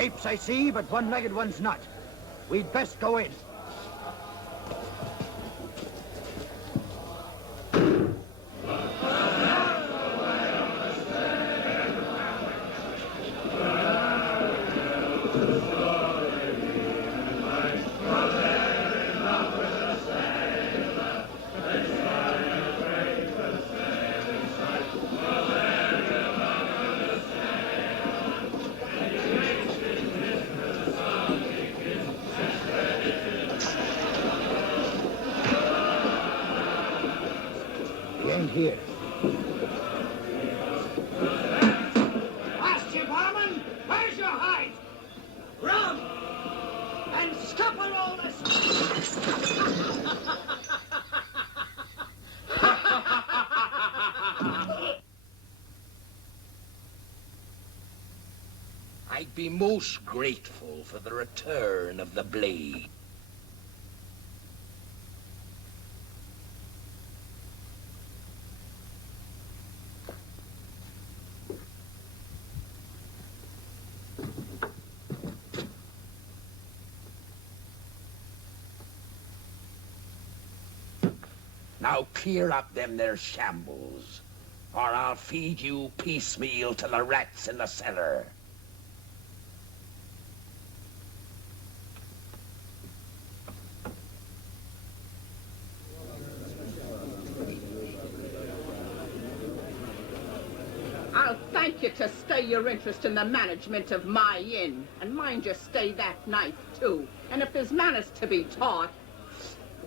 shapes I see, but one-legged one's not. We'd best go in. Here. Ask you, barman, where's your hide? Rum! And scupper all this. I'd be most grateful for the return of the blade. Now clear up them there shambles, or I'll feed you piecemeal to the rats in the cellar. I'll thank you to stay your interest in the management of my inn, and mind you stay that night too. And if there's manners to be taught,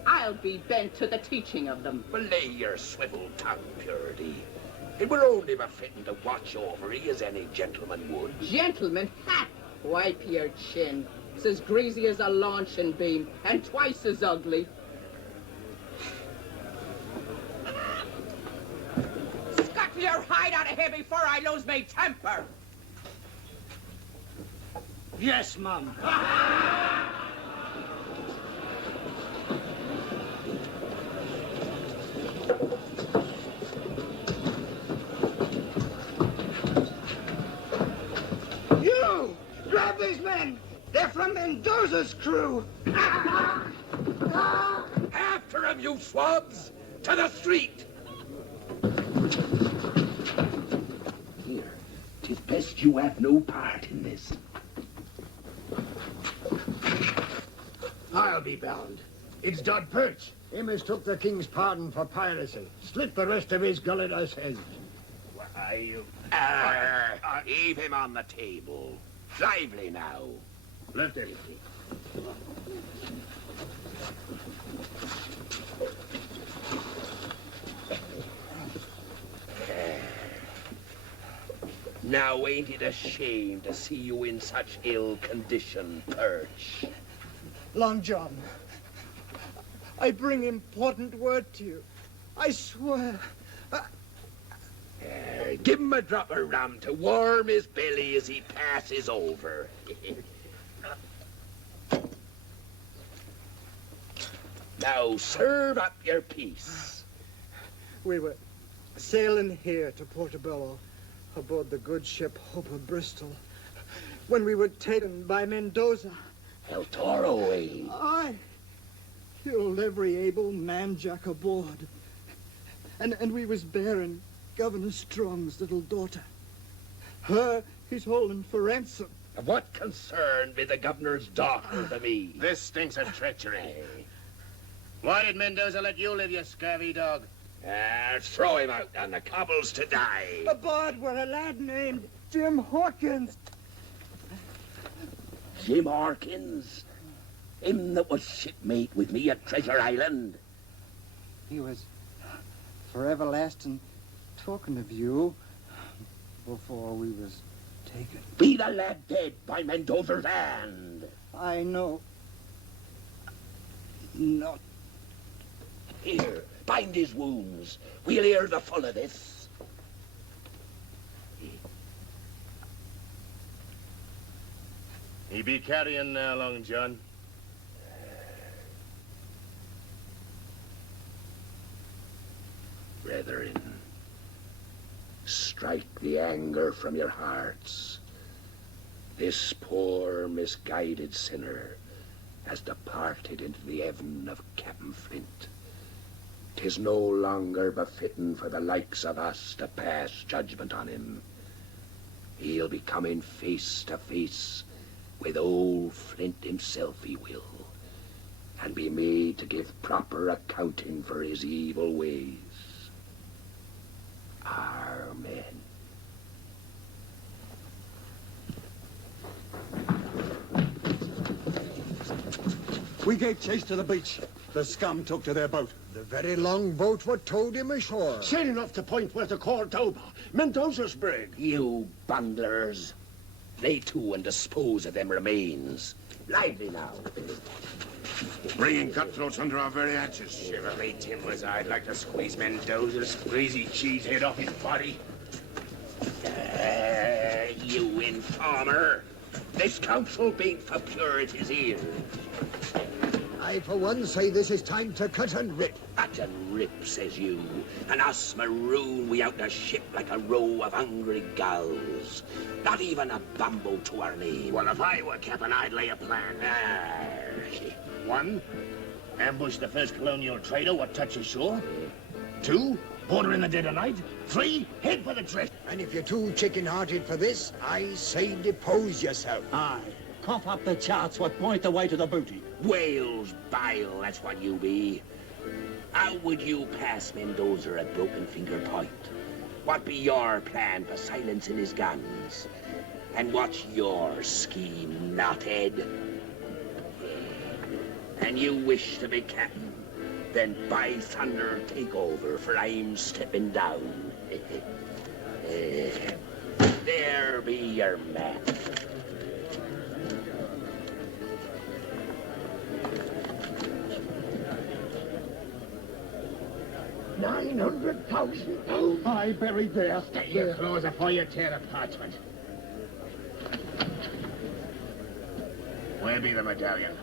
I'll be bent to the teaching of them. Belay your swivel tongue, Purity. It were only befitting to watch over ye as any gentleman would. Gentlemen? Ha! Wipe your chin. It's as greasy as a launching beam, and twice as ugly. Scuttle your hide out of here before I lose my temper! Yes, Mum. You! Grab these men! They're from Mendoza's crew! After him, you swabs! To the street! Here, 'tis best you have no part in this. I'll be bound. It's Dod Perch. Him as took the king's pardon for piracy. Slit the rest of his gullet, I says. Why, you... Leave him on the table. Lively now. Left everything. Now, ain't it a shame to see you in such ill condition, Perch? Long John, I bring important word to you. I swear. Give him a drop of rum to warm his belly as he passes over. Now, serve up your piece. We were sailing here to Portobello aboard the good ship Hope of Bristol when we were taken by Mendoza. El Toro, eh? I killed every able man-jack aboard. And we was bearing Governor Strong's little daughter. Her he's holding for ransom. What concern be the governor's daughter to me? This stinks of treachery. Why did Mendoza let you live, you scurvy dog? Throw him out on the cobbles to die. Aboard were a lad named Jim Hawkins. Jim Hawkins? Him that was shipmate with me at Treasure Island? He was for everlasting talking of you before we was taken. Be the lad dead by Mendoza's hand? I know. Not. Here, bind his wounds. We'll hear the full of this. He be carrying now, Long John. Brethren, strike the anger from your hearts. This poor, misguided sinner has departed into the heaven of Captain Flint. 'Tis no longer befitting for the likes of us to pass judgment on him. He'll be coming face to face with old Flint himself, he will, and be made to give proper accounting for his evil ways. Amen. We gave chase to the beach. The scum took to their boat. The very long boat what towed him ashore. Sailing off the point where to Cordoba, Mendoza's brig. You bunglers. Lay to and dispose of them remains. Lively now. Bringing cutthroats under our very hatches. Shiver me timbers, I'd like to squeeze Mendoza's greasy cheese head off his body. You informer. This council beat for purity's ears. I, for one, say this is time to cut and rip. Cut and rip, says you, and us maroon we out the ship like a row of hungry gulls. Not even a bumbo to our name. Well, if I were Captain, I'd lay a plan. One, ambush the first colonial trader what touches shore. Two, border in the dead of night. Three, head for the treasure. And if you're too chicken-hearted for this, I say depose yourself. Aye. Cough up the charts what point the way to the booty. Whale's bile, that's what you be. How would you pass Mendoza at Broken Finger Point? What be your plan for silencing his guns? And what's your scheme, knothead? And you wish to be captain? Then by thunder, take over, for I'm stepping down. There be your man. 900,000 pounds. I buried there. Get your claws before you tear the parchment. Where be the medallion?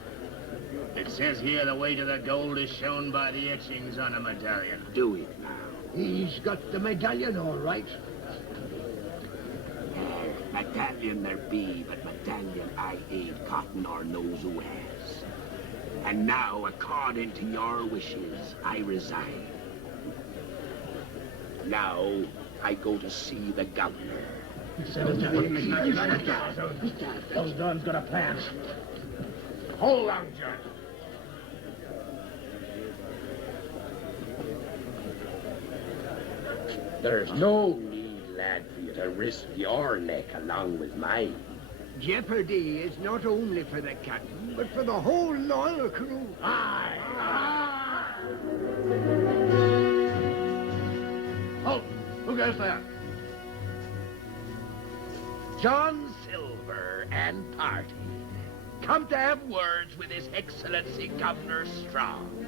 It says here the way to the gold is shown by the etchings on a medallion. Do it now. He's got the medallion all right. Medallion there be, but medallion I ain't cotton or knows who has. And now, according to your wishes, I resign. Now, I go to see the governor. Those Don's got a plan. Hold on, John. There's no need, lad, for you to risk your neck along with mine. Jeopardy is not only for the captain, but for the whole loyal crew. Aye. Halt! Who goes there? John Silver and party come to have words with His Excellency Governor Strong.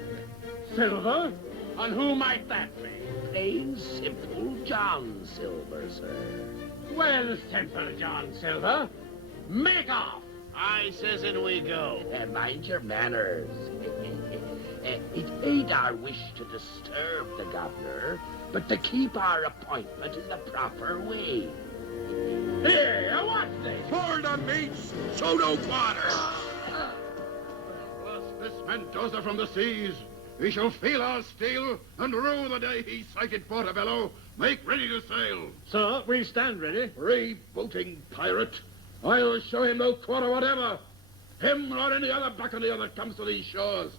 Silver? And who might that be? Plain simple John Silver, sir. Well, simple John Silver. Make off! I says in we go. Mind your manners. It ain't our wish to disturb the governor, but to keep our appointment in the proper way. Here, what's this? For the mates, show no quarter. Plus this Mendoza from the seas. We shall feel our steel and rue the day he sighted Portobello. Make ready to sail. Sir, we stand ready. Freebooting pirate. I'll show him no quarter whatever. Him or any other buccaneer that comes to these shores.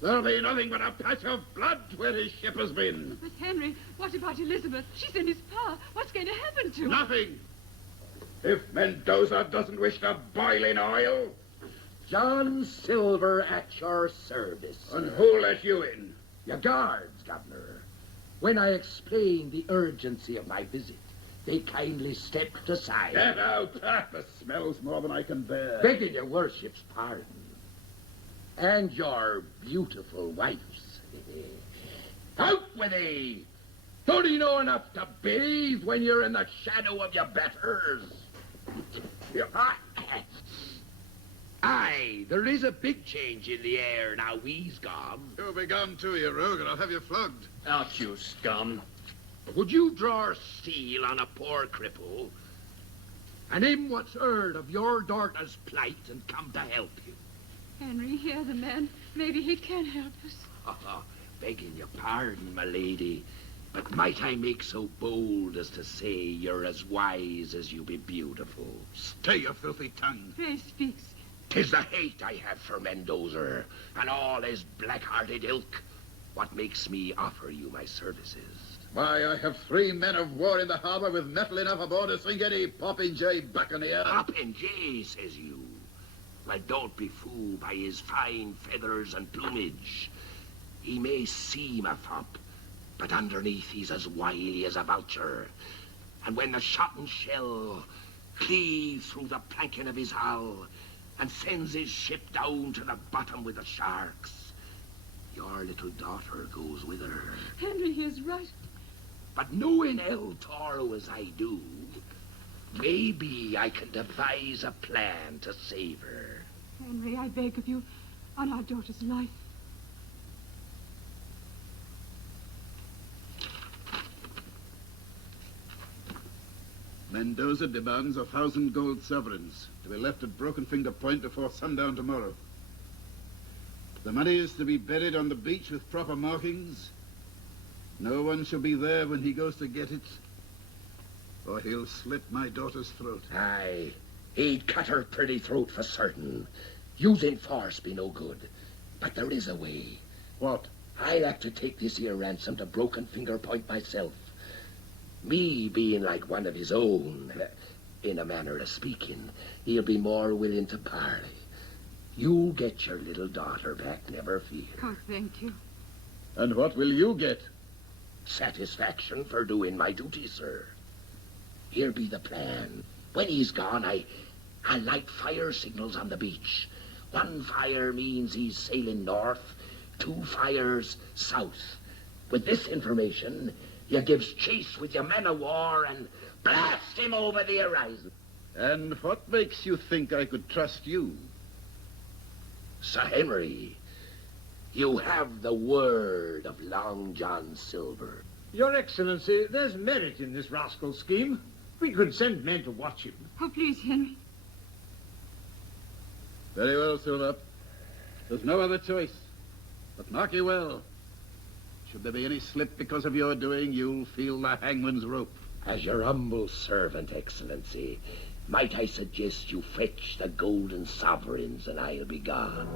There'll be nothing but a patch of blood where his ship has been. But Henry, what about Elizabeth? She's in his power. What's going to happen to her? Nothing. If Mendoza doesn't wish to boil in oil. John Silver at your service. And who let you in? Your guards, Governor. When I explained the urgency of my visit, they kindly stepped aside. Get out. The smell's more than I can bear. Begging your worship's pardon. And your beautiful wife's. Out with thee! Don't you know enough to bathe when you're in the shadow of your betters? Aye, there is a big change in the air now he's gone. You'll be gone too, you rogue, and I'll have you flogged. Out, you scum. Would you draw steel on a poor cripple? and him what's heard of your daughter's plight and come to help you. Henry, hear the man. Maybe he can help us. Begging your pardon, my lady, but might I make so bold as to say you're as wise as you be beautiful? Stay your filthy tongue. Pray speak. 'Tis the hate I have for Mendoza and all his black-hearted ilk what makes me offer you my services. Why, I have 3 men of war in the harbor with metal enough aboard to sink any popinjay buccaneer. Popinjay, says you? Well, don't be fooled by his fine feathers and plumage. He may seem a fop, but underneath he's as wily as a vulture. And when the shot and shell cleaves through the planking of his hull and sends his ship down to the bottom with the sharks, your little daughter goes with her. Henry, he is right. But knowing El Toro as I do, maybe I can devise a plan to save her. Henry, I beg of you, on our daughter's life. Mendoza demands 1,000 gold sovereigns to be left at Broken Finger Point before sundown tomorrow. The money is to be buried on the beach with proper markings. No one shall be there when he goes to get it, or he'll slit my daughter's throat. Aye, he'd cut her pretty throat for certain. Using force be no good, but there is a way. What? I like to take this here ransom to Broken Finger Point myself. Me being like one of his own, in a manner of speaking, he'll be more willing to parley. You'll get your little daughter back, never fear. Oh, thank you. And what will you get? Satisfaction for doing my duty, sir. Here be the plan. When he's gone, I'll light fire signals on the beach. 1 fire means he's sailing north, 2 fires south. With this information, you gives chase with your men of war and blast him over the horizon. And what makes you think I could trust you? Sir Henry, you have the word of Long John Silver. Your Excellency, there's merit in this rascal scheme. We could send men to watch him. Oh, please, Henry. Very well, Silver. There's no other choice. But mark you well. Should there be any slip because of your doing, you'll feel the hangman's rope. As your humble servant, Excellency, might I suggest you fetch the golden sovereigns and I'll be gone.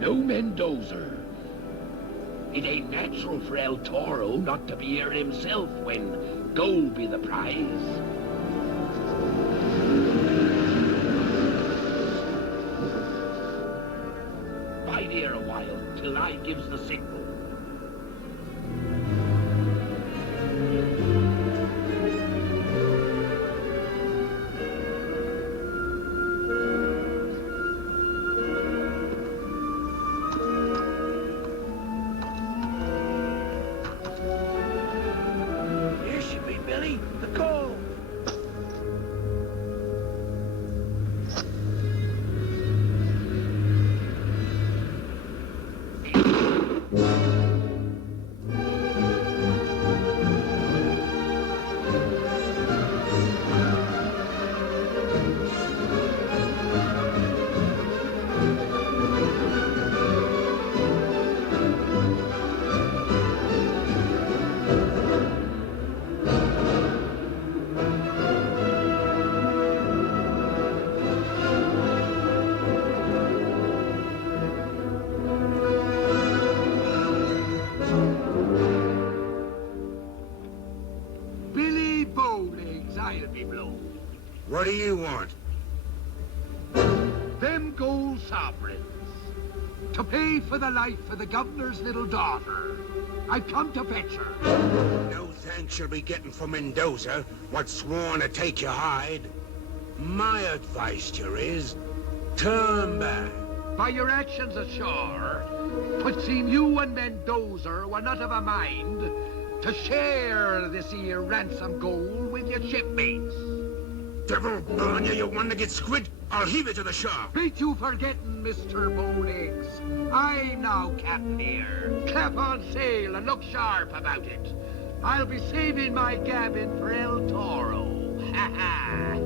No Mendoza. It ain't natural for El Toro not to be here himself when gold be the prize. Bide here a while till I gives the signal. Here she be, Billy. The gold. Billy Bowlegs, I'll be blowed. What do you want? Them gold sovereigns. To pay for the life of the governor's little daughter. I've come to fetch her. No thanks you'll be getting from Mendoza, what's sworn to take your hide. My advice to you is, turn back. By your actions ashore, 'twould seem you and Mendoza were not of a mind to share this here ransom gold with your shipmates. devil burn you, you one-legged squid! I'll heave it to the shore. Ain't you forgetting, Mr. Bowlegs? I'm now captain here. Clap on sail and look sharp about it. I'll be saving my gabbin for El Toro. Ha ha!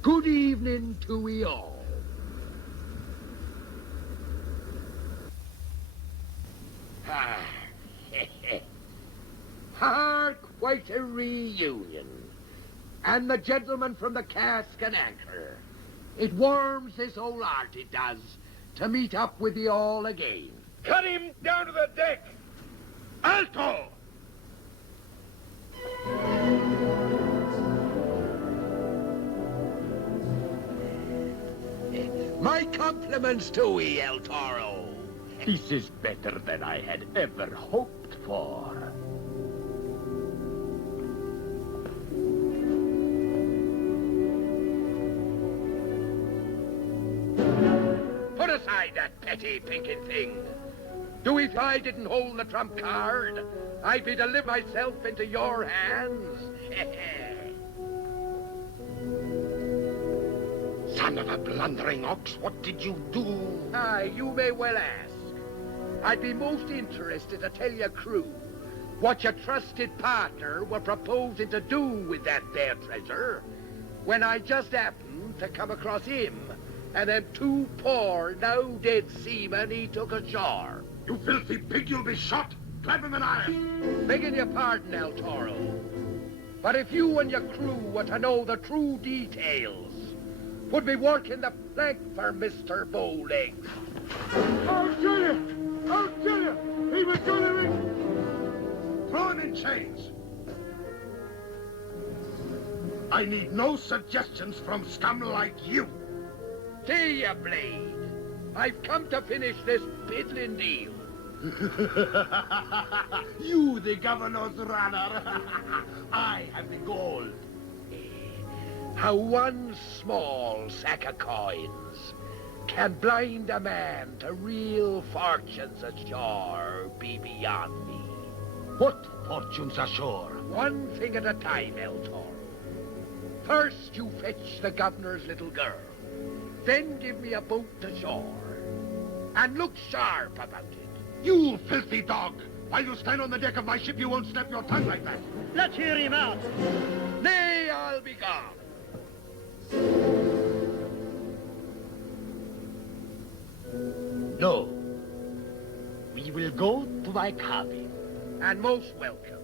Good evening to we all. Quite a reunion. And the gentleman from the Cask and Anchor. It warms this old heart, it does, to meet up with you all again. Cut him down to the deck! Alto! My compliments to ye, El Toro. This is better than I had ever hoped for. Put aside that petty thinking thing. Do if I didn't hold the trump card, I'd be to live myself into your hands. Son of a blundering ox, what did you do? Aye, you may well ask. I'd be most interested to tell your crew what your trusted partner were proposing to do with that there treasure when I just happened to come across him and them two poor, now-dead seamen he took ashore. You filthy pig, you'll be shot! Clap him an iron! Begging your pardon, El Toro, but if you and your crew were to know the true details, would be working the plank for Mr. Bowlegs. I'll tell you! I'll tell you! He was gonna ring! Throw him in chains! I need no suggestions from scum like you! See ya, Blade. I've come to finish this piddling deal. You, the governor's runner! I have the gold! How one small sack of coins can blind a man to real fortunes ashore be beyond me. What fortunes ashore? One thing at a time, El Toro. First you fetch the governor's little girl. Then give me a boat to shore. And look sharp about it. You filthy dog! While you stand on the deck of my ship, you won't snap your tongue like that. Let's hear him out. Nay, I'll be gone. No. We will go to my cabin. And most welcome.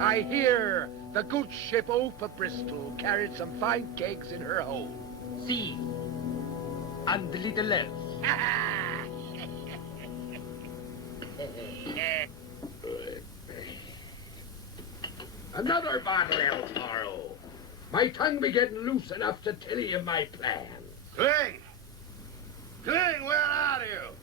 I hear the good ship Ope of Bristol carried some fine kegs in her hold. See. And the little else. Another bottle, El Toro. My tongue be getting loose enough to tell you my plan. Cling! Cling, where are you?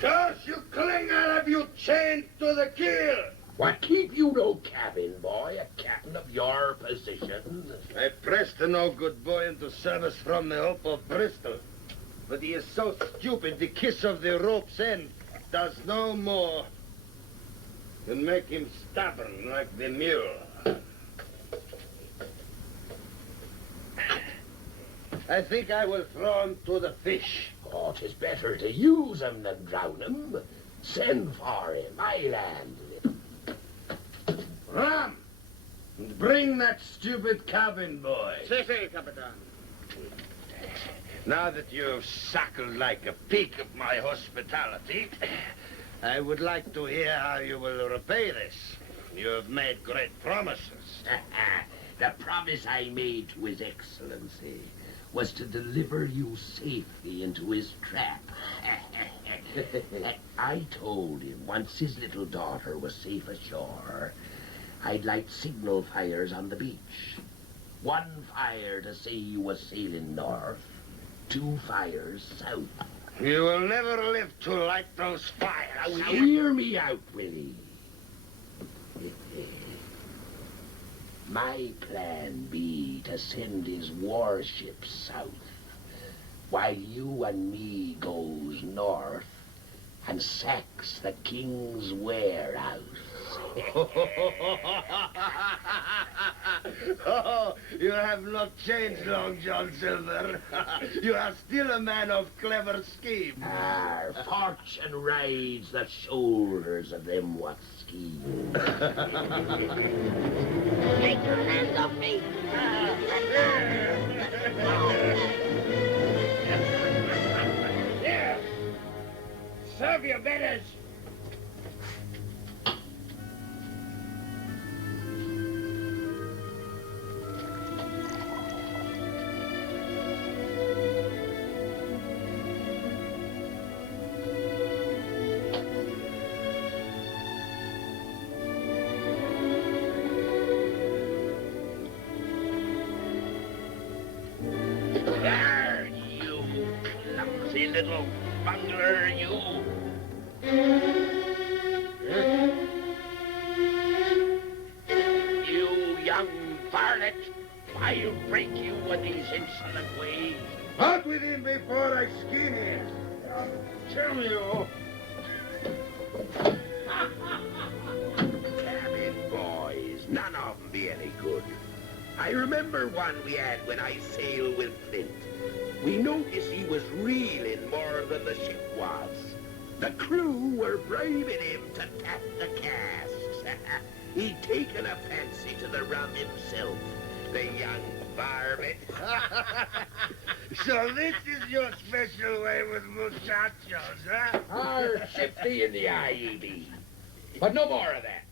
Curse you, Cling! I'll have you chained to the keel! What keep you no cabin boy, a captain of your position? I pressed the no-good boy into service from the Hope of Bristol. But he is so stupid, the kiss of the rope's end does no more than make him stubborn like the mule. I think I will throw him to the fish. Oh, 'tis better to use him than drown him. Send for him, I'll handle it. Ram! And bring that stupid cabin boy. Si, Capitan. Now that you've suckled like a pig of my hospitality, I would like to hear how you will repay this. You have made great promises. The promise I made to His Excellency was to deliver you safely into his trap. I told him once his little daughter was safe ashore, I'd light signal fires on the beach. One fire to say you was sailing north, 2 fires south. You will never live to light those fires. Now hear me out, Willie. My plan be to send his warships south, while you and me goes north and sacks the king's warehouse. Oh, you have not changed, Long John Silver. You are still a man of clever scheme. Fortune rides the shoulders of them what scheme. Take your hands off me! Here, serve your betters. There, you clumsy little bungler, you. You young varlet, I'll break you with these insolent ways. Out with him before I skin him. Kill you. Cabin boys, none of them be any good. I remember one we had when I sailed with Flint. We noticed he was reeling more than the ship was. The crew were bribing him to tap the casks. He'd taken a fancy to the rum himself, the young varmint. So this is your special way with muchachos, huh? Our shifty in the eye, ye be. But no more of that.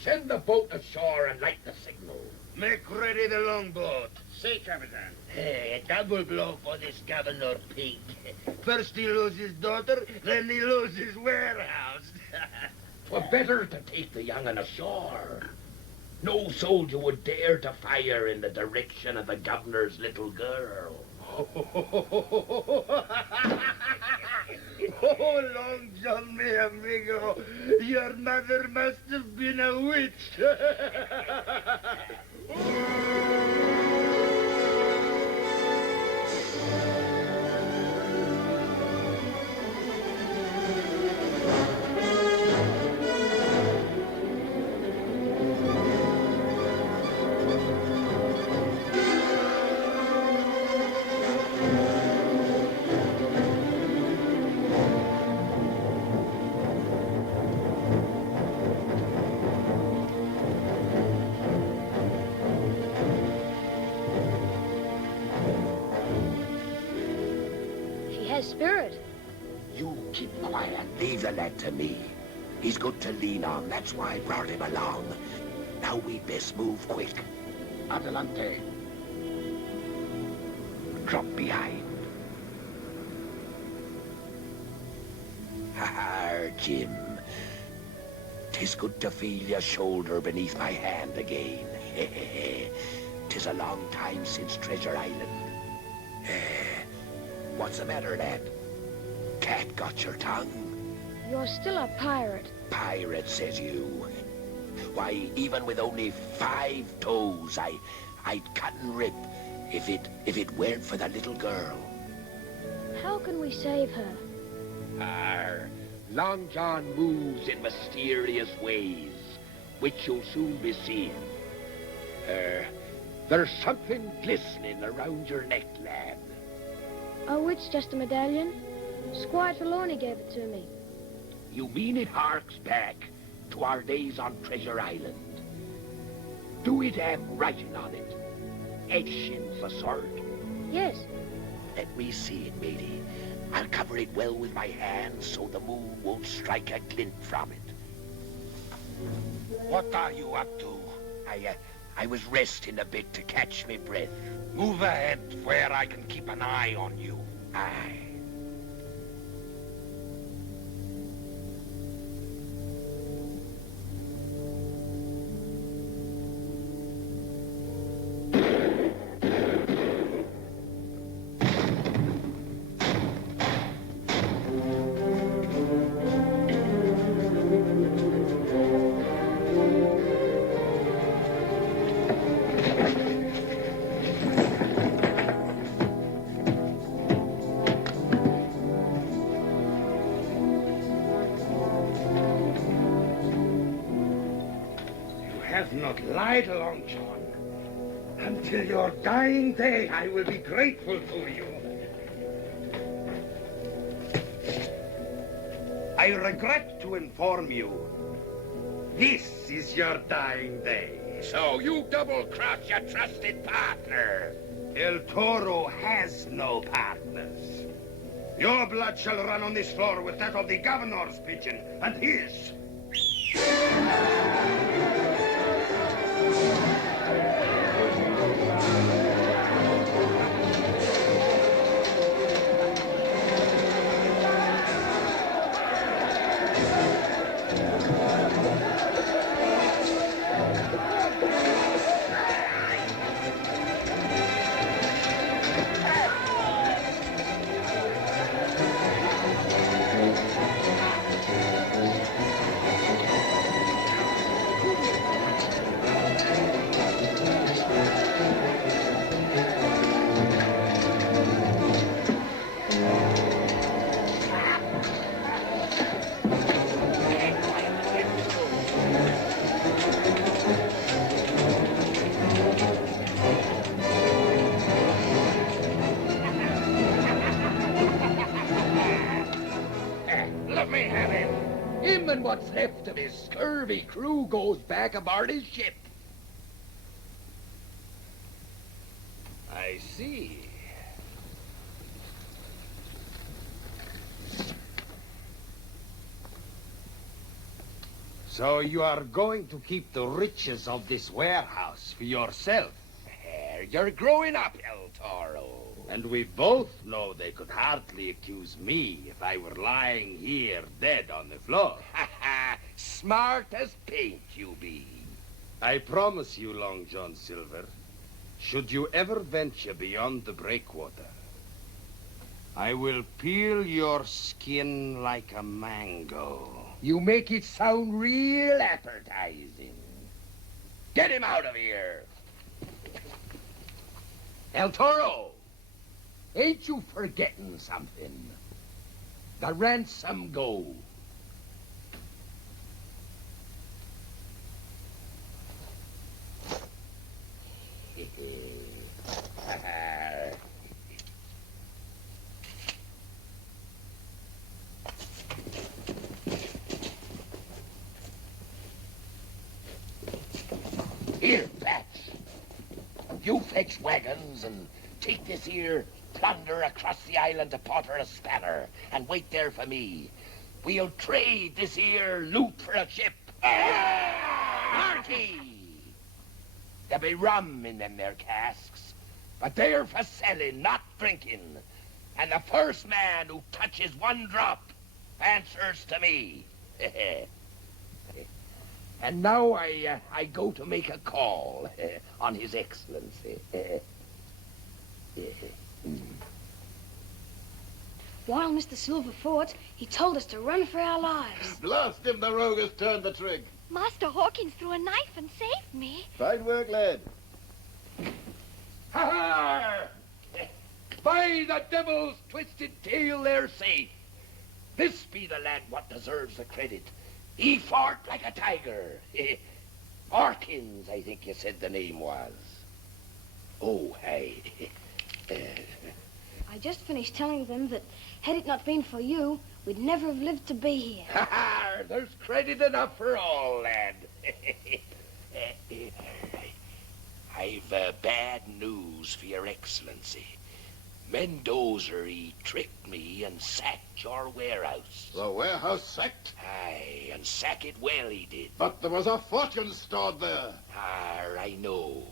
Send the boat ashore and light the signal. Make ready the longboat. Say, Capitan. Hey, a double blow for this Governor Pig. First he loses his daughter, then he loses his warehouse. 'Twere better to take the young'un ashore. No soldier would dare to fire in the direction of the governor's little girl. Oh, Long John, mi amigo, your mother must have been a witch. Spirit. You keep quiet. Leave the lad to me. He's good to lean on. That's why I brought him along. Now we best move quick. Adelante. Drop behind. Ha, Jim. 'Tis good to feel your shoulder beneath my hand again. 'Tis a long time since Treasure Island. What's the matter, lad? Cat got your tongue? You're still a pirate. Pirate, says you. Why, even with only 5 toes, I'd cut and rip if it weren't for the little girl. How can we save her? Long John moves in mysterious ways, which you'll soon be seeing. There's something glistening around your neck, lad. Oh, it's just a medallion. Squire Trelawney gave it to me. You mean it harks back to our days on Treasure Island? Do it have writing on it? Etchings the sort? Yes. Let me see it, matey. I'll cover it well with my hands so the moon won't strike a glint from it. What are you up to? I was resting a bit to catch me breath. Move ahead where I can keep an eye on you. Aye. not lie to Long John. Until your dying day, I will be grateful to you. I regret to inform you, this is your dying day. So you double-cross your trusted partner. El Toro has no partners. Your blood shall run on this floor with that of the governor's pigeon and his. Let me have him. Him and what's left of his scurvy crew goes back aboard his ship. I see. So you are going to keep the riches of this warehouse for yourself? You're growing up, El Toro. And we both know they could hardly accuse me if I were lying here dead on the floor. Smart as paint you be. I promise you, Long John Silver, should you ever venture beyond the breakwater, I will peel your skin like a mango. You make it sound real appetizing. Get him out of here. El Toro, ain't you forgetting something? The ransom go. Here, Patch. You fetch wagons and take this here plunder across the island to Potter a Spanner and wait there for me. We'll trade this here loot for a ship. Marty! There'll be rum in them there casks, but they're for selling, not drinking. And the first man who touches one drop answers to me. And now I go to make a call on His Excellency. While Mr. Silver fought, he told us to run for our lives. Blast him, the rogue has turned the trick. Master Hawkins threw a knife and saved me. Fine work, lad. Ha-ha! By the devil's twisted tail, they're safe. This be the lad what deserves the credit. He fought like a tiger. Hawkins, I think you said the name was. Oh, hey. I just finished telling them that had it not been for you, we'd never have lived to be here. Ha-ha! There's credit enough for all, lad. I've bad news for your excellency. Mendoza, he tricked me and sacked your warehouse. The warehouse sacked? Aye, and sack it well he did. But there was a fortune stored there. Ah, I know.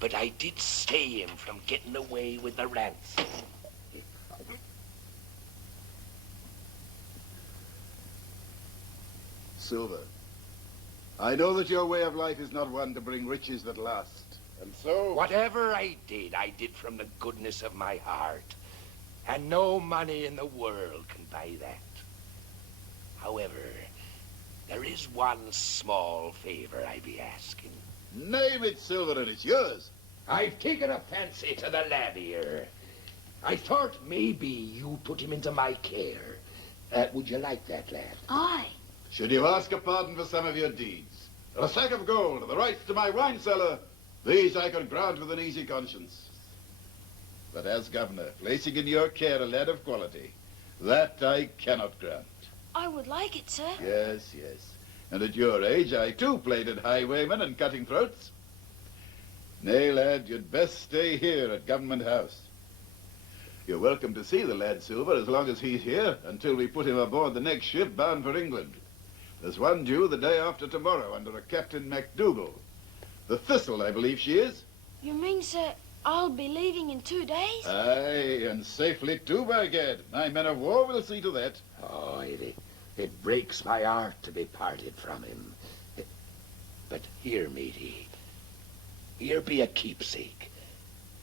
But I did stay him from getting away with the ransom. Silver, I know that your way of life is not one to bring riches that last. And so... Whatever I did from the goodness of my heart. And no money in the world can buy that. However, there is one small favor I be asking. Name it, Silver, and it's yours. I've taken a fancy to the lad here. I thought maybe you put him into my care. Would you like that, lad? Aye. Should you ask a pardon for some of your deeds? a sack of gold, and the rights to my wine cellar, these I could grant with an easy conscience. But as governor, placing in your care a lad of quality, that I cannot grant. I would like it, sir. Yes, yes. And at your age, I too played at highwayman and cutting throats. Nay, lad, you'd best stay here at Government House. You're welcome to see the lad, Silver, as long as he's here, until we put him aboard the next ship bound for England. There's one due the day after tomorrow under a Captain MacDougall. The Thistle, I believe she is. You mean, sir, I'll be leaving in 2 days? Aye, and safely too, by gad. My men of war will see to that. Oh, it breaks my heart to be parted from him. But here, matey, here be a keepsake.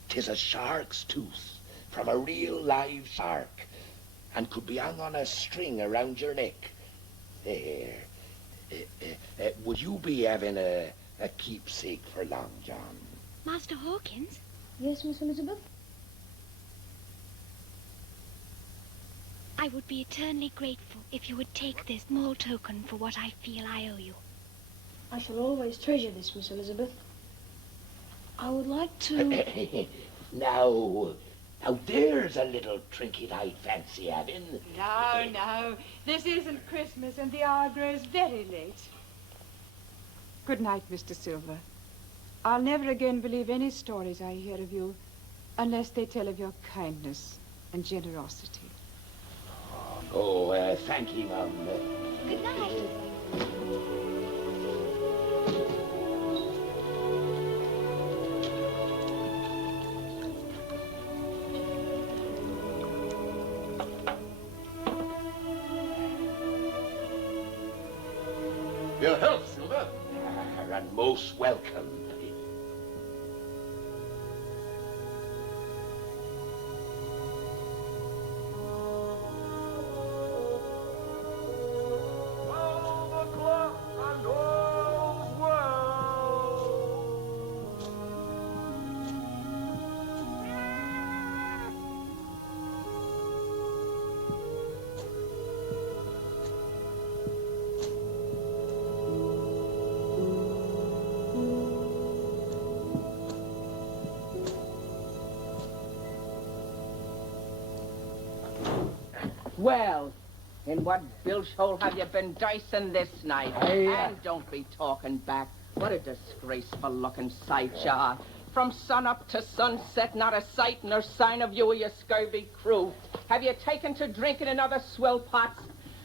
'Tis a shark's tooth from a real live shark, and could be hung on a string around your neck. There. Would you be having a keepsake for Long John? Master Hawkins? Yes, Miss Elizabeth? I would be eternally grateful if you would take this small token for what I feel I owe you. I shall always treasure this, Miss Elizabeth. I would like to... Now there's a little trinket I'd fancy having. No, no. This isn't Christmas and the hour grows very late. Good night, Mr. Silver. I'll never again believe any stories I hear of you unless they tell of your kindness and generosity. Oh, thank you, Mum. Good night. Your health, Silver. And most welcome. Well, in what bilge hole have you been dicing this night? And don't be talking back. What a disgraceful looking sight you are. From sun up to sunset, not a sight nor sign of you or your scurvy crew. Have you taken to drinking in other swill pots?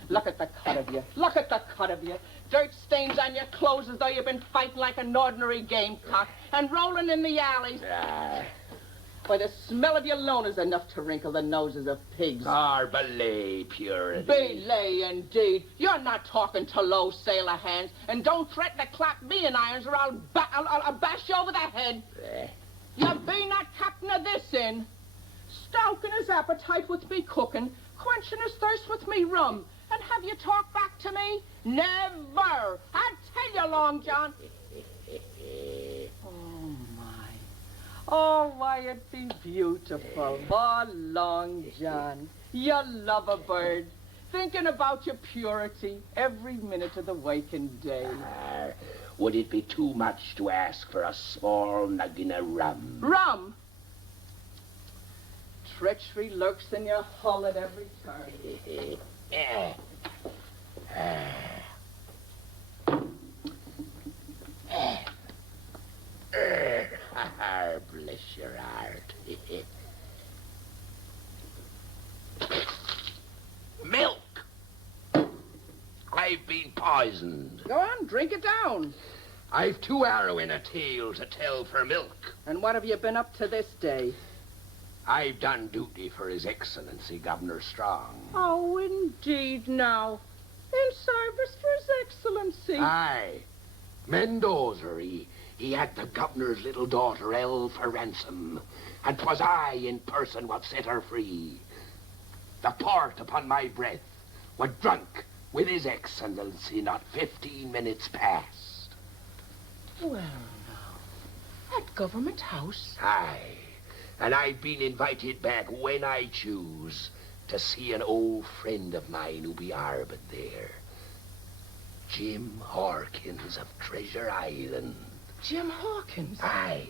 Look at the cut of you. Look at the cut of you. Dirt stains on your clothes as though you've been fighting like an ordinary gamecock and rolling in the alleys. Why, the smell of your loan is enough to wrinkle the noses of pigs. Belay purity. Belay, indeed. You're not talking to low sailor hands, and don't threaten to clap me in irons or I'll bash you over the head. You be not captain of this inn. Stoking his appetite with me cooking, quenching his thirst with me rum, and have you talked back to me? Never. I tell you, Long John. Oh, why, it'd be beautiful. Oh, Long John, you love a bird, thinking about your purity every minute of the waking day. Would it be too much to ask for a small nuggin of rum? Rum? Treachery lurks in your hull at every turn. Bless your heart. Milk! I've been poisoned. Go on, drink it down. I've 2 arrow in a tail to tell for milk. And what have you been up to this day? I've done duty for His Excellency, Governor Strong. Oh, indeed, now. In service for His Excellency. Aye. Mendoza, he had the governor's little daughter held for ransom, and 'twas I in person what set her free. The port upon my breath were drunk with His Excellency not 15 minutes past. Well, now, at Government House? Aye, and I've been invited back when I choose to see an old friend of mine who be harboured there. Jim Hawkins of Treasure Island. Jim Hawkins? Aye.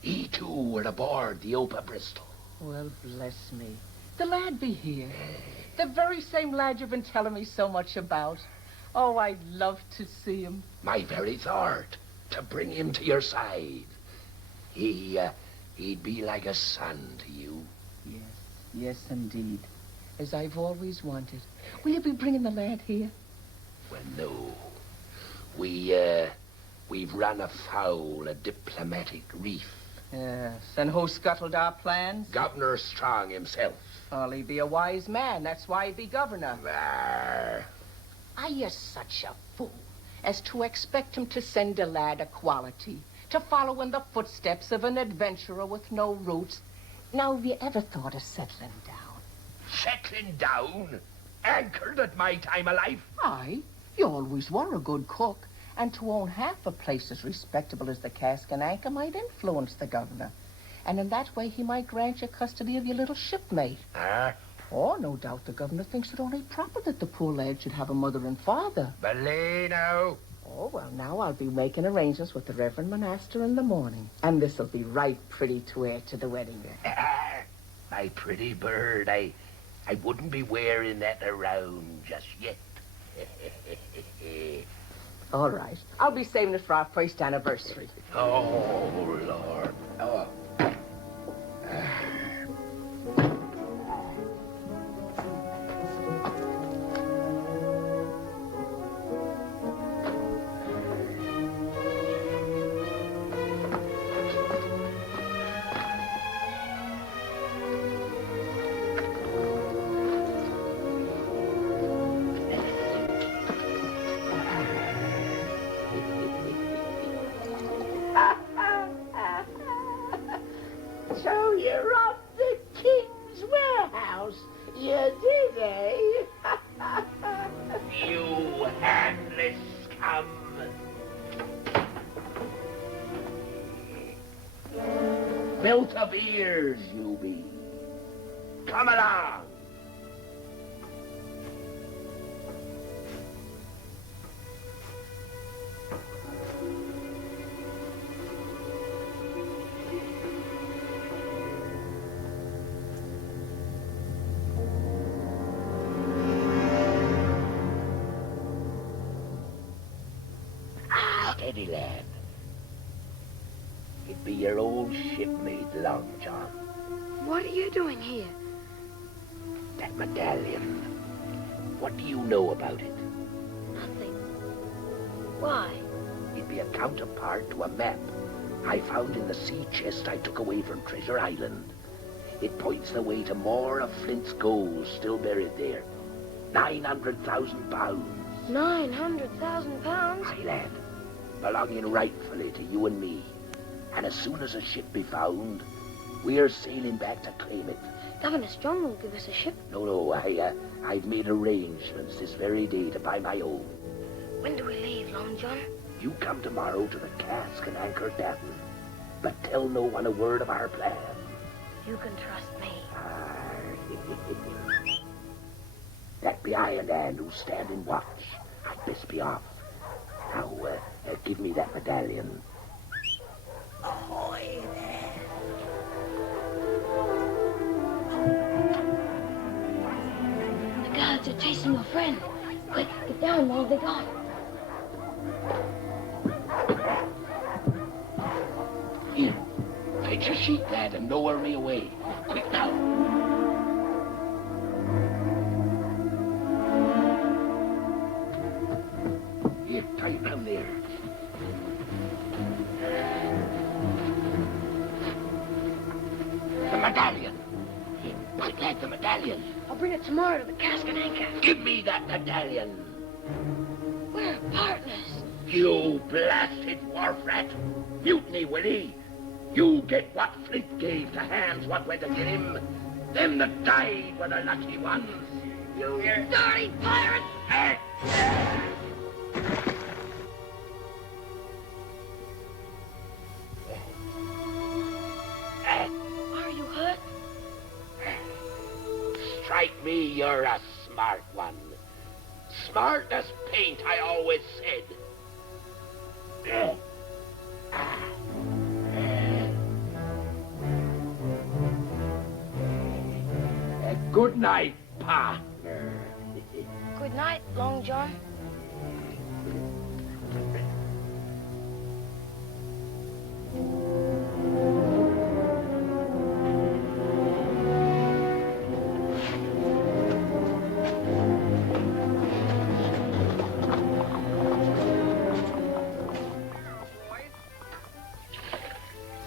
He too were aboard the Opa Bristol. Well, bless me. The lad be here. The very same lad you've been telling me so much about. Oh, I'd love to see him. My very thought, to bring him to your side. He'd be like a son to you. Yes, indeed. As I've always wanted. Will you be bringing the lad here? Well, no. We've run afoul a diplomatic reef. Yes, and who scuttled our plans? Governor Strong himself. Well, he be a wise man. That's why he be governor. Arr. Are you such a fool as to expect him to send a lad of quality, to follow in the footsteps of an adventurer with no roots? Now, have you ever thought of settling down? Settling down? Anchored at my time of life? Aye, you always were a good cook, and to own half a place as respectable as the Cask and Anchor might influence the governor. And in that way he might grant you custody of your little shipmate. Oh, no doubt the governor thinks it only proper that the poor lad should have a mother and father. Belay now. Oh, well, now I'll be making arrangements with the Reverend Monaster in the morning. And this'll be right pretty to wear to the wedding. My pretty bird, I wouldn't be wearing that around just yet. All right. I'll be saving it for our first anniversary. Oh, Lord. Oh. So you robbed the King's warehouse. You did, eh? You handless scum. Belt of ears, you be. Come along. Steady, lad. It be your old shipmate, Long John. What are you doing here? That medallion. What do you know about it? Nothing. Why? It'd be a counterpart to a map I found in the sea chest I took away from Treasure Island. It points the way to more of Flint's gold still buried there. 900,000 pounds. 900,000 pounds? Aye, lad. Belonging rightfully to you and me. And as soon as a ship be found, we're sailing back to claim it. Governor Strong will give us a ship. No, I've made arrangements this very day to buy my own. When do we leave, Long John? You come tomorrow to the Cask and Anchor Tavern, but tell no one a word of our plan. You can trust me. That be I and Anne who's standing watch. I'd best be off. Now, give me that medallion. Ahoy there. The guards are chasing your friend. Quick, get down while they're gone. Here, take your sheet, lad, and lower me away. Quick now. Here, tight round there. The medallion. Here, quick, lad, the medallion. I'll bring it tomorrow to the Cask and Anchor. Give me that medallion. We're partners. You blasted wharf rat. Mutiny, Willie. You get what Flint gave to hands what went to get him. Them that died were the lucky ones. You dirty pirate! Are you hurt? Strike me, you're a smart one. smart as paint, I always said. Good night, partner. Good night, Long John.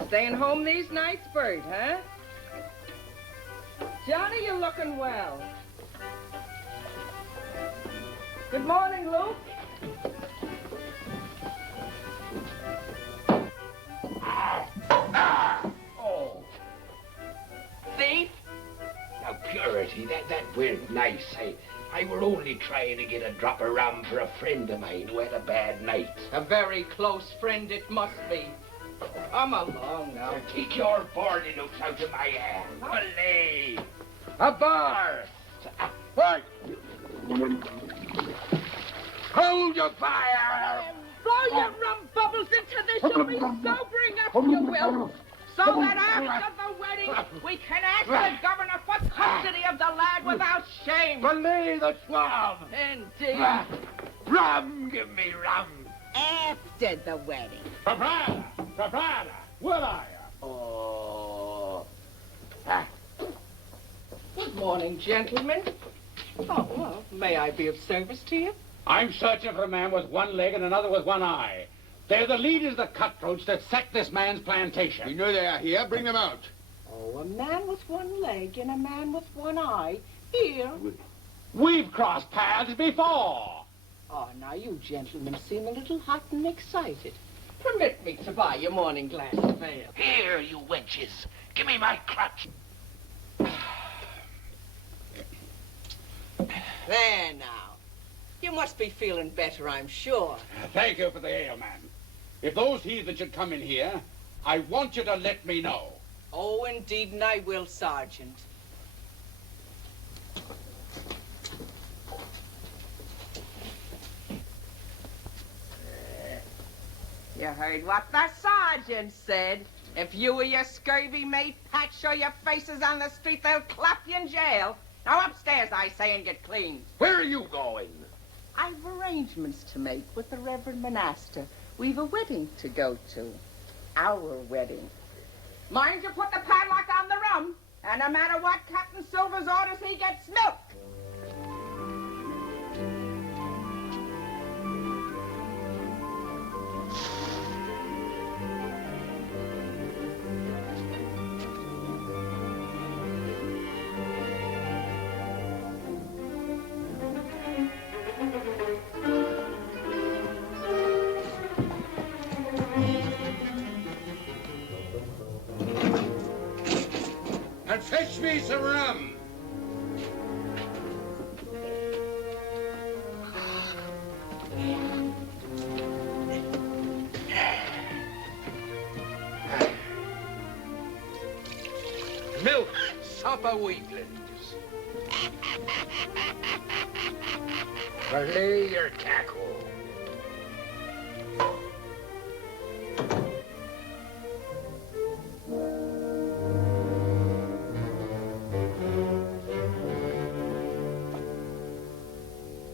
Staying home these nights, Bert, huh? Johnny, you're looking well. Good morning, Luke. Oh. Thief? Now, Purity, that weren't nice. I were only trying to get a drop of rum for a friend of mine who had a bad night. A very close friend it must be. Come along now. Take your boarding hooks out of my hand. Olay! A bar! Right! Hold your fire! Blow your rum bubbles into this. You'll be sobering up, you will. So that after the wedding, we can ask the governor for custody of the lad without shame. Belay the swab! Indeed. Rum! Give me rum! After the wedding. Proprietor, where are you? Oh. Good morning, gentlemen. Oh, well, may I be of service to you? I'm searching for a man with one leg and another with one eye. They're the leaders of the cutthroats that sacked this man's plantation. We know they are here. Bring them out. Oh, a man with one leg and a man with one eye. Here. We've crossed paths before. Oh, now you gentlemen seem a little hot and excited. Permit me to buy your morning glass of ale. Here, you wenches. Give me my crutch. There now. You must be feeling better, I'm sure. Thank you for the ale, man. If those heathen should come in here, I want you to let me know. Oh, indeed, and I will, Sergeant. You heard what the sergeant said. If you or your scurvy mate Pat show your faces on the street, they'll clap you in jail. Now upstairs, I say, and get clean. Where are you going? I've arrangements to make with the Reverend Monaster. We've a wedding to go to. Our wedding. Mind you put the padlock on the rum, and no matter what Captain Silver's orders, he gets milk. And fetch me some rum. Milk, supper weaklings. Belay your cackle.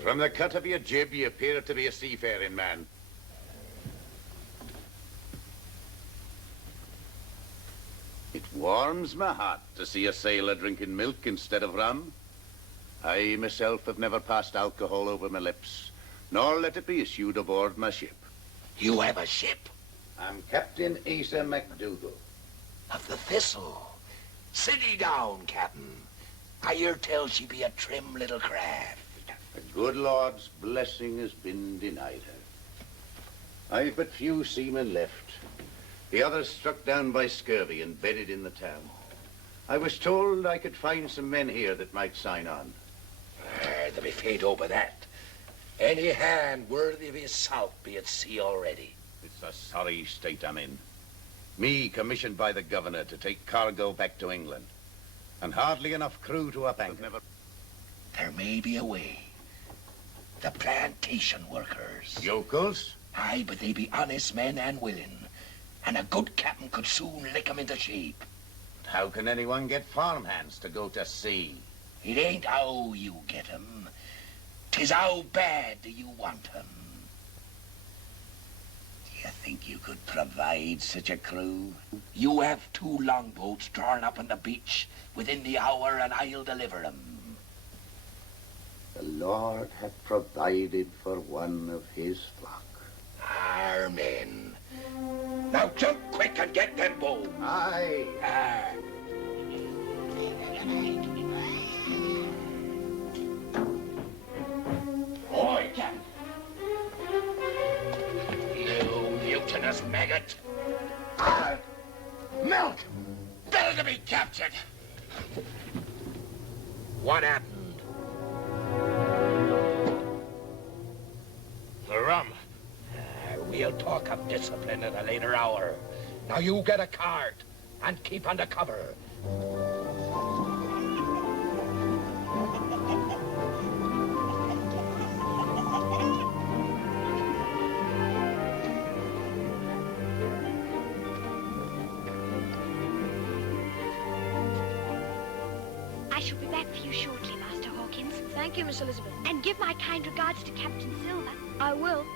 From the cut of your jib, you appear to be a seafaring man. It warms my heart to see a sailor drinking milk instead of rum. I myself have never passed alcohol over my lips, nor let it be issued aboard my ship. You have a ship? I'm Captain Asa MacDougall. Of the Thistle. Sit ye down, Captain. I hear tell she be a trim little craft. The good Lord's blessing has been denied her. I've but few seamen left. The others struck down by scurvy and bedded in the town. I was told I could find some men here that might sign on. They'll be faint over that. Any hand worthy of his salt be at sea already. It's a sorry state I'm in. Me commissioned by the governor to take cargo back to England. And hardly enough crew to up anchor. There may be a way. The plantation workers. Yokels? Aye, but they be honest men and willing. And a good captain could soon lick 'em into shape. How can anyone get farmhands to go to sea? It ain't how you get 'em. 'Tis how bad do you want 'em. Do you think you could provide such a crew? You have 2 longboats drawn up on the beach within the hour, and I'll deliver 'em. The Lord hath provided for one of his flock. Amen. Now jump quick and get them both. Aye. Oi, Captain. You mutinous maggot. Milk! Better to be captured. What happened? The rum. We'll talk of discipline at a later hour. Now you get a cart and keep under cover. I shall be back for you shortly, Master Hawkins. Thank you, Miss Elizabeth. And give my kind regards to Captain Silver. I will.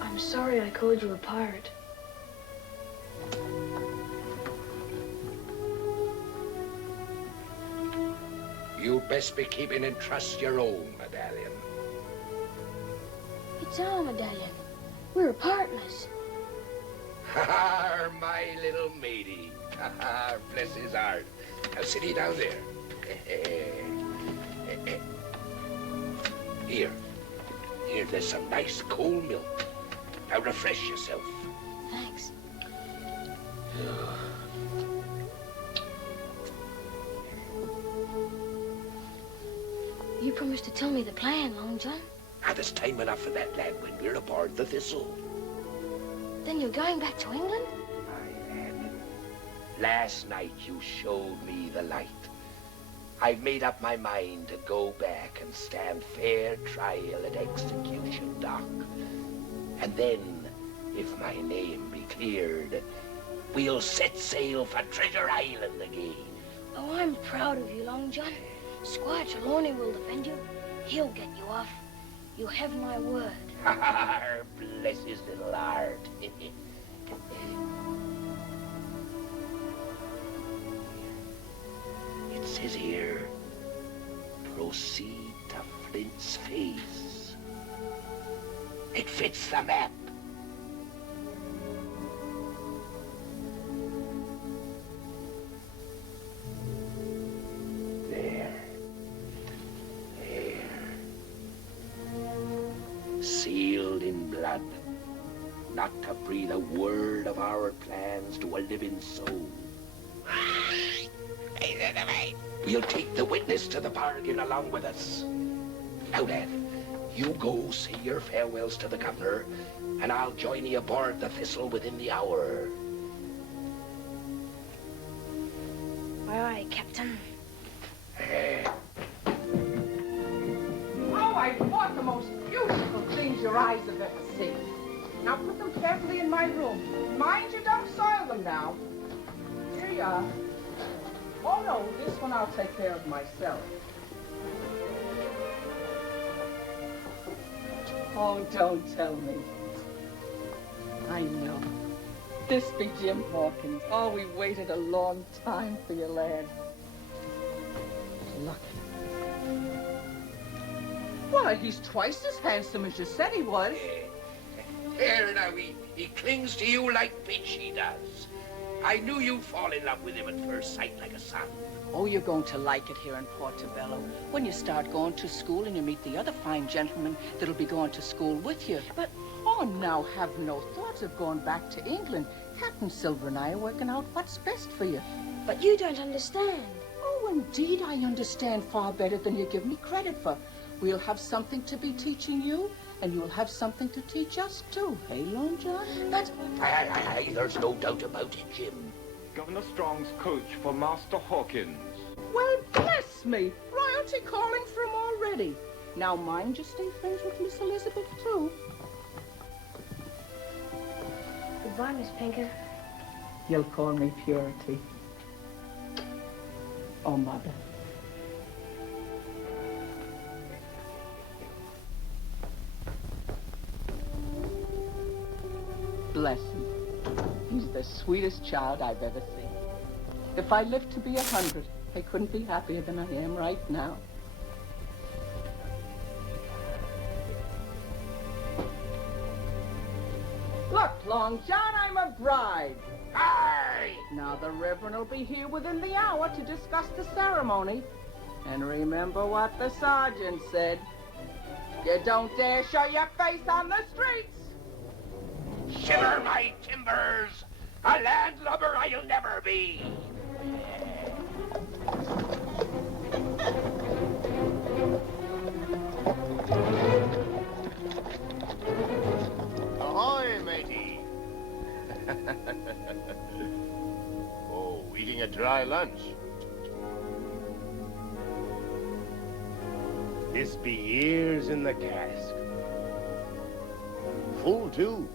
I'm sorry I called you a pirate. You'd best be keeping in trust your own medallion. It's our medallion. We're partners. Ha, my little matey. Ha, bless his heart. Now sit ye down there. Here. Here, there's some nice cold milk. Now refresh yourself. Thanks. You promised to tell me the plan, Long John. There's time enough for that, lad, when we're aboard the Thistle. Then you're going back to England? Aye, lad. Last night you showed me the light. I've made up my mind to go back and stand fair trial at Execution Dock. And then, if my name be cleared, we'll set sail for Treasure Island again. Oh, I'm proud of you, Long John. Squire Trelawney will defend you. He'll get you off. You have my word. Bless his little heart. It says here, proceed to Flint's Face. It fits the map. There. Sealed in blood, not to breathe a word of our plans to a living soul. We'll take the witness to the bargain along with us. Now, lad, you go say your farewells to the governor, and I'll join you aboard the Thistle within the hour. Aye, aye, Captain. Oh, I bought the most beautiful things your eyes have ever seen. Now put them carefully in my room. Mind you don't soil them now. Here you are. Oh, no, this one I'll take care of myself. Oh, don't tell me. I know. This be Jim Hawkins. Oh, we waited a long time for you, lad. lucky. Why, he's twice as handsome as you said he was. Here now, he clings to you like bitch, he does. I knew you'd fall in love with him at first sight like a son. Oh, you're going to like it here in Portobello when you start going to school and you meet the other fine gentlemen that'll be going to school with you. But, oh, now have no thoughts of going back to England. Captain Silver and I are working out what's best for you. But you don't understand. Oh, indeed, I understand far better than you give me credit for. We'll have something to be teaching you, and you'll have something to teach us, too. Hey, Long John? But... Aye, there's no doubt about it, Jim. Governor Strong's coach for Master Hawkins. Well, bless me. Royalty calling for him already. Now, mind you stay friends with Miss Elizabeth, too. Goodbye, Miss Pinker. You'll call me Purity. Oh, Mother. Bless him. He's the sweetest child I've ever seen. If I lived to be 100, I couldn't be happier than I am right now. Look, Long John, I'm a bride. Aye! Now the Reverend will be here within the hour to discuss the ceremony. And remember what the sergeant said. You don't dare show your face on the streets. Shiver my timbers! A landlubber I'll never be! Ahoy, matey! Oh, eating a dry lunch. This be years in the cask. Full, too.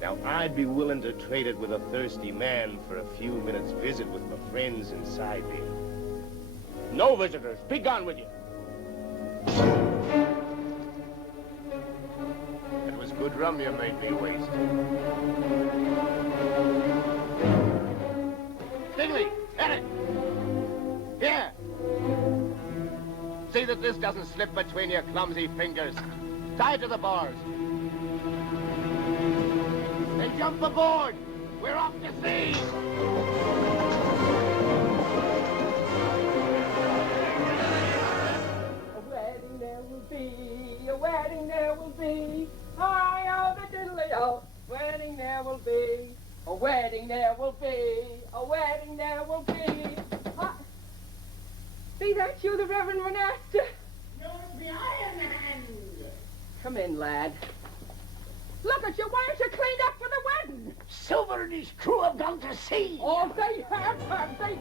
Now, I'd be willing to trade it with a thirsty man for a few minutes' visit with my friends inside there. No visitors. Be gone with you. It was good rum you made me waste. Dingley, hit it! Here! See that this doesn't slip between your clumsy fingers. Tie to the bars. Then jump aboard! We're off to sea! A wedding there will be, a wedding there will be. Hi-oh, the diddly-o, wedding there will be. A wedding there will be, a wedding there will be. Be that you, the Reverend Monasta? No, it's the Iron Hand. Come in, lad. Look at you, why aren't you cleaned up for the wedding? Silver and his crew have gone to sea. Oh, they have they?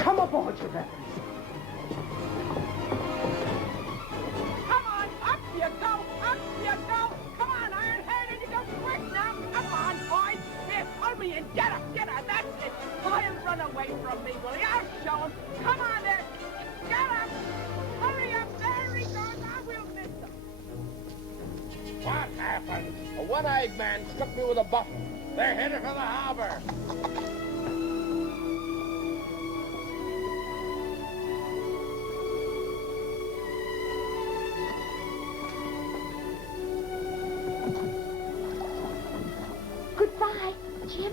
Come aboard, your Reverend. Come on, up you go, up you go. Come on, Iron Hand, and you go quick now. Come on, boys. Here, pull me in. Get her, that's it. I'll run away from me, will you? I'll show him. Come on there. Get up. Hurry up. There he goes. I will miss him. What happened? A one-eyed man struck me with a bottle. They're headed for the harbor. Goodbye, Jim.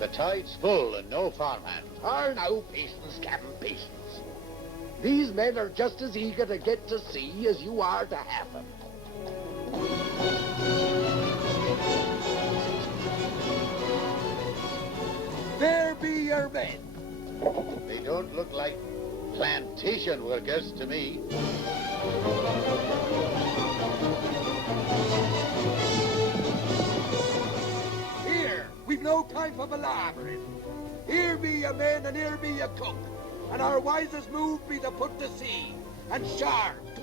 The tide's full and no farmhand. Now, patience, Captain, patience. These men are just as eager to get to sea as you are to have them. There be your men. They don't look like plantation workers to me. Here, we've no time for palavering. Here be your men and here be your cook. And our wisest move be to put to sea. And sharp, too.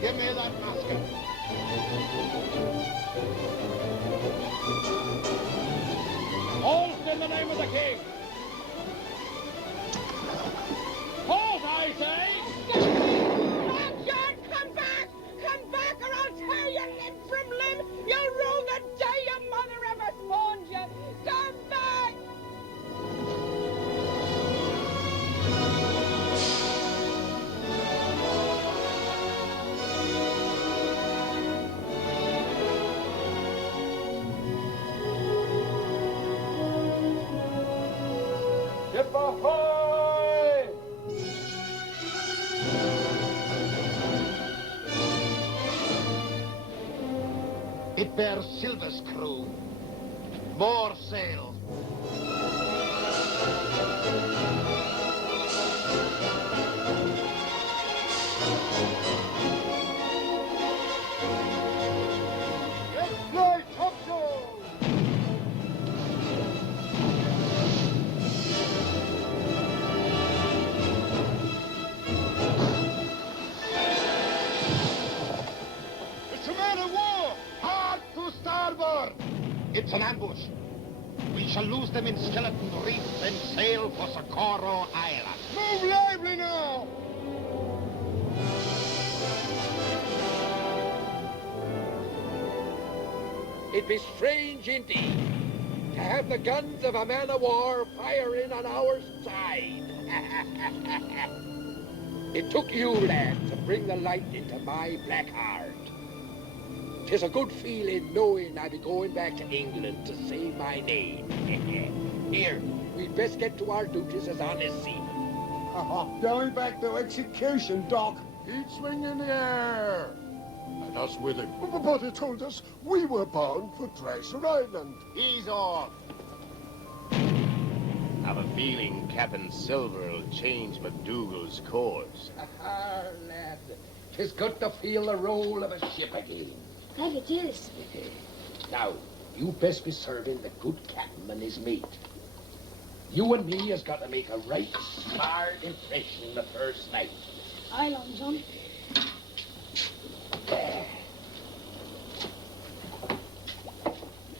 Give me that musket. Bear Silver's crew. More sail. Fly topsail! It's a man of war! Hard to starboard! It's an ambush. We shall lose them in Skeleton Reef and sail for Socorro Island. Move lively now! It be strange indeed to have the guns of a man-of-war firing on our side. It took you, lad, to bring the light into my black heart. 'Tis a good feeling knowing I be going back to England to save my name. Here, we'd best get to our duties as honest seamen. Going back to execution, Doc. He'd swing in the air. And us with him. But he told us we were bound for Treasure Island. He's off. I've a feeling Captain Silver will change MacDougall's course. Ah, lad, 'tis good to feel the roll of a ship again. That it is. Now, you best be serving the good captain and his mate. You and me has got to make a right smart impression the first night. Aye, Long John.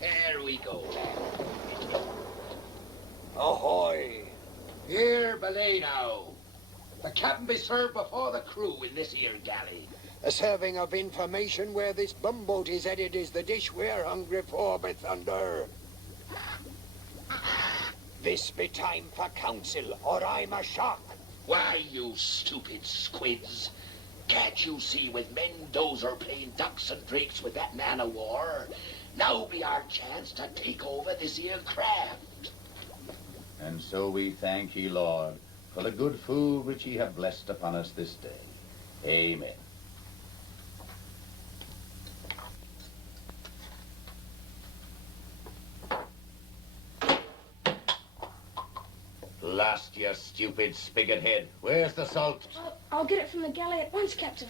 There we go, lad. Ahoy! Here, belay now. The captain be served before the crew in this here galley. A serving of information where this bumboat is headed is the dish we're hungry for, by thunder. This be time for council, or I'm a shock. Why, you stupid squids. Can't you see with Mendoza playing ducks and drakes with that man-of-war? Now be our chance to take over this here craft. And so we thank ye, Lord, for the good food which ye have blessed upon us this day. Amen. Blast you stupid spigot head. Where's the salt? I'll get it from the galley at once, Captain.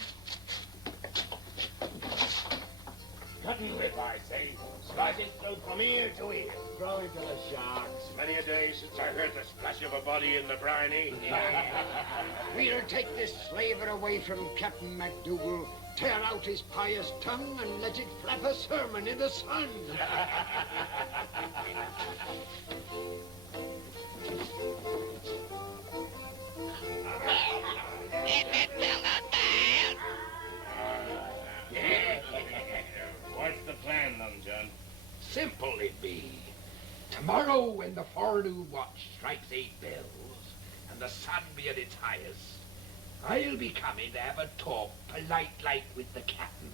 Cutting whip, I say. Slice it through from ear to ear. Throw it to the sharks. Many a day since I heard the splash of a body in the briny. We'll take this slaver away from Captain MacDougall, tear out his pious tongue, and let it flap a sermon in the sun. What's the plan, Long John? Simple it be. Tomorrow when the forenoon watch strikes 8 bells and the sun be at its highest, I'll be coming to have a talk polite like with the captain.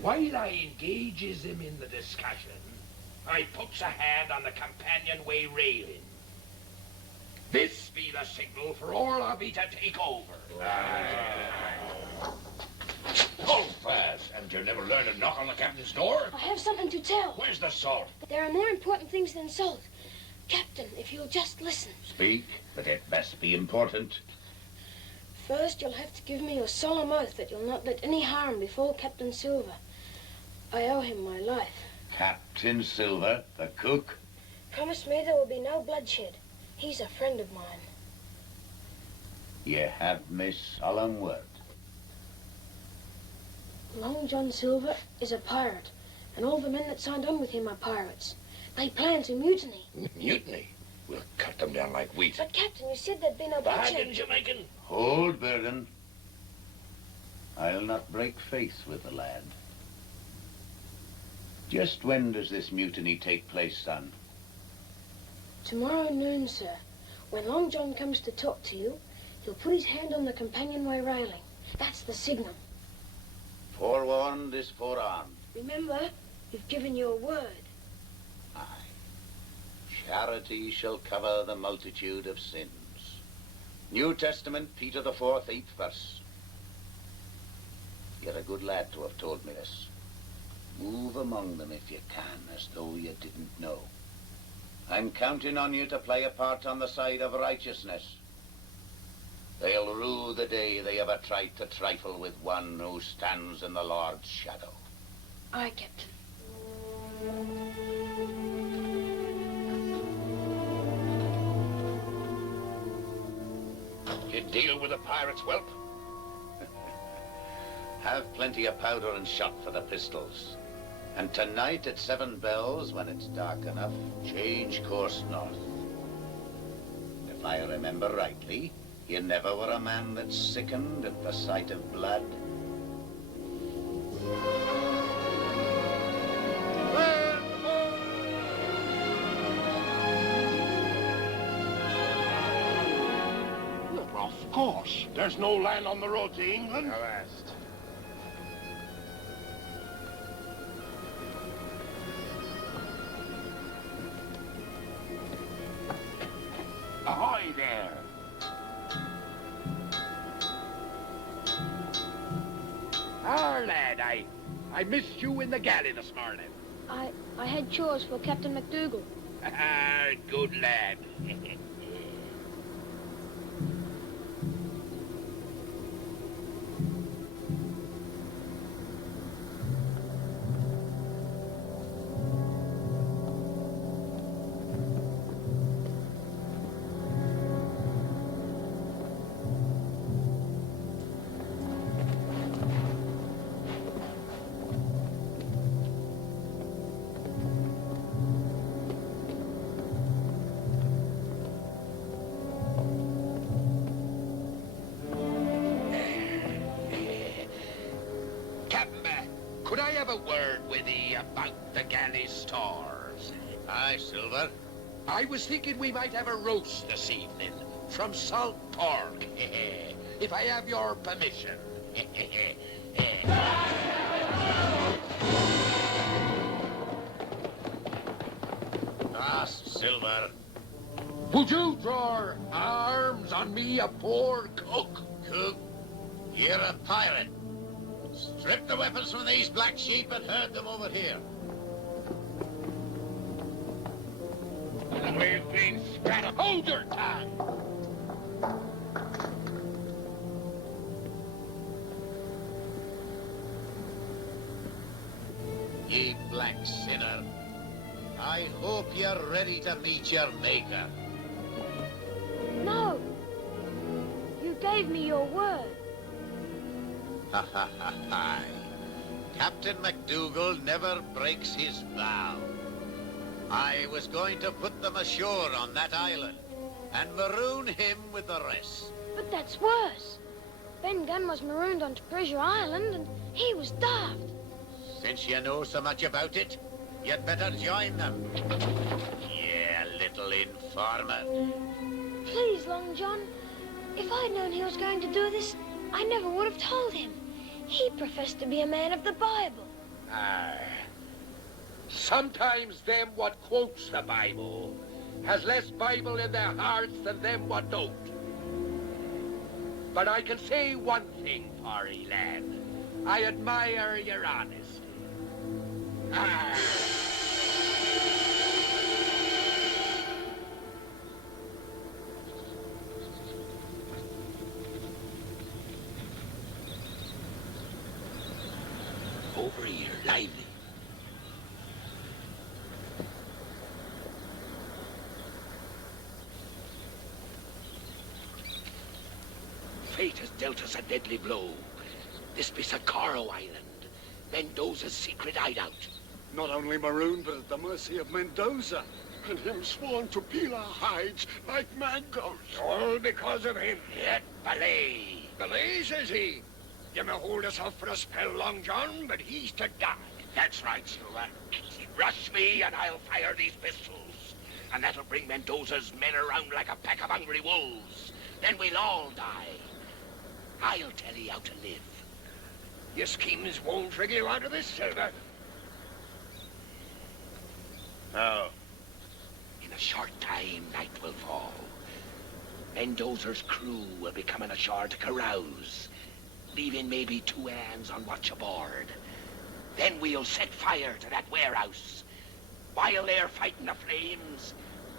While I engages him in the discussion, I puts a hand on the companionway railing. This be the signal for all of ye to take over. Hold fast. Haven't you never learned to knock on the captain's door? I have something to tell. Where's the salt? There are more important things than salt. Captain, if you'll just listen. Speak, but it must be important. First, you'll have to give me your solemn oath that you'll not let any harm befall Captain Silver. I owe him my life. Captain Silver, the cook? Promise me there will be no bloodshed. He's a friend of mine. Ye have me solemn word. Long John Silver is a pirate, and all the men that signed on with him are pirates. They plan to mutiny. Mutiny? We'll cut them down like wheat. But, Captain, you said there'd be no Bargain, bloodshed. Jamaican. Hold, Bergen. I'll not break faith with the lad. Just when does this mutiny take place, son? Tomorrow noon, sir. When Long John comes to talk to you, he'll put his hand on the companionway railing. That's the signal. Forewarned is forearmed. Remember, you've given your word. Charity shall cover the multitude of sins. New Testament, Peter the 4th, 8th verse. You're a good lad to have told me this. Move among them if you can, as though you didn't know. I'm counting on you to play a part on the side of righteousness. They'll rue the day they ever tried to trifle with one who stands in the Lord's shadow. Aye, Captain. You deal with the pirates, whelp? Have plenty of powder and shot for the pistols. And tonight at 7 bells, when it's dark enough, change course north. If I remember rightly, you never were a man that sickened at the sight of blood. Well, of course. There's no land on the road to England. Avast. Ahoy there! Ah, lad, I missed you in the galley this morning. I had chores for Captain MacDougall. Ah, good lad. Could I have a word with ye about the galley stores? Aye, Silver. I was thinking we might have a roast this evening from salt pork, if I have your permission. Ask Silver. Would you draw arms on me, a poor cook? Cook, you're a pirate. Strip the weapons from these black sheep and herd them over here. We've been spat. Hold your tongue! Ye black sinner, I hope you're ready to meet your maker. No! You gave me your word. Ha ha ha ha. Captain MacDougall never breaks his vow. I was going to put them ashore on that island and maroon him with the rest. But that's worse. Ben Gunn was marooned onto Treasure Island and he was daft. Since you know so much about it, you'd better join them. Yeah, little informer. Please, Long John. If I'd known he was going to do this, I never would have told him. He professed to be a man of the Bible. Aye. Sometimes them what quotes the Bible has less Bible in their hearts than them what don't. But I can say one thing for ye, lad. I admire your honesty. Aye. Over here, lively. Fate has dealt us a deadly blow. This be Socorro Island, Mendoza's secret hideout. Not only marooned, but at the mercy of Mendoza. And him sworn to peel our hides like mangoes. All because of him. Yet Belay. Belay, says he. You may hold us off for a spell, Long John, but he's to die. That's right, Silver. Rush me and I'll fire these pistols. And that'll bring Mendoza's men around like a pack of hungry wolves. Then we'll all die. I'll tell you how to live. Your schemes won't trigger you out of this, Silver. No. In a short time, night will fall. Mendoza's crew will be coming ashore to carouse, leaving maybe 2 hands on watch aboard. Then we'll set fire to that warehouse. While they're fighting the flames,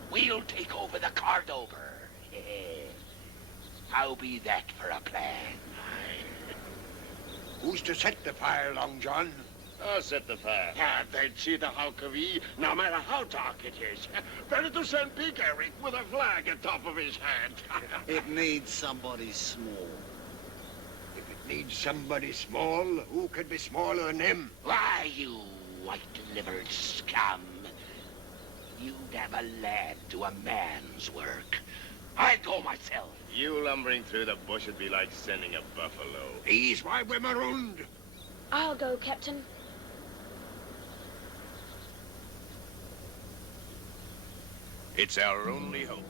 we'll take over the Cordover. How be that for a plan? Who's to set the fire, Long John? I'll set the fire. Ah, then cheat the hulk of ye, no matter how dark it is. Better to send Big Eric with a flag atop of his head. It needs somebody small. If it needs somebody small, who could be smaller than him? Why, you white-livered scum. You'd have a lad do a man's work. I'd go myself. You lumbering through the bush would be like sending a buffalo. He's why we're marooned. I'll go, Captain. It's our only hope.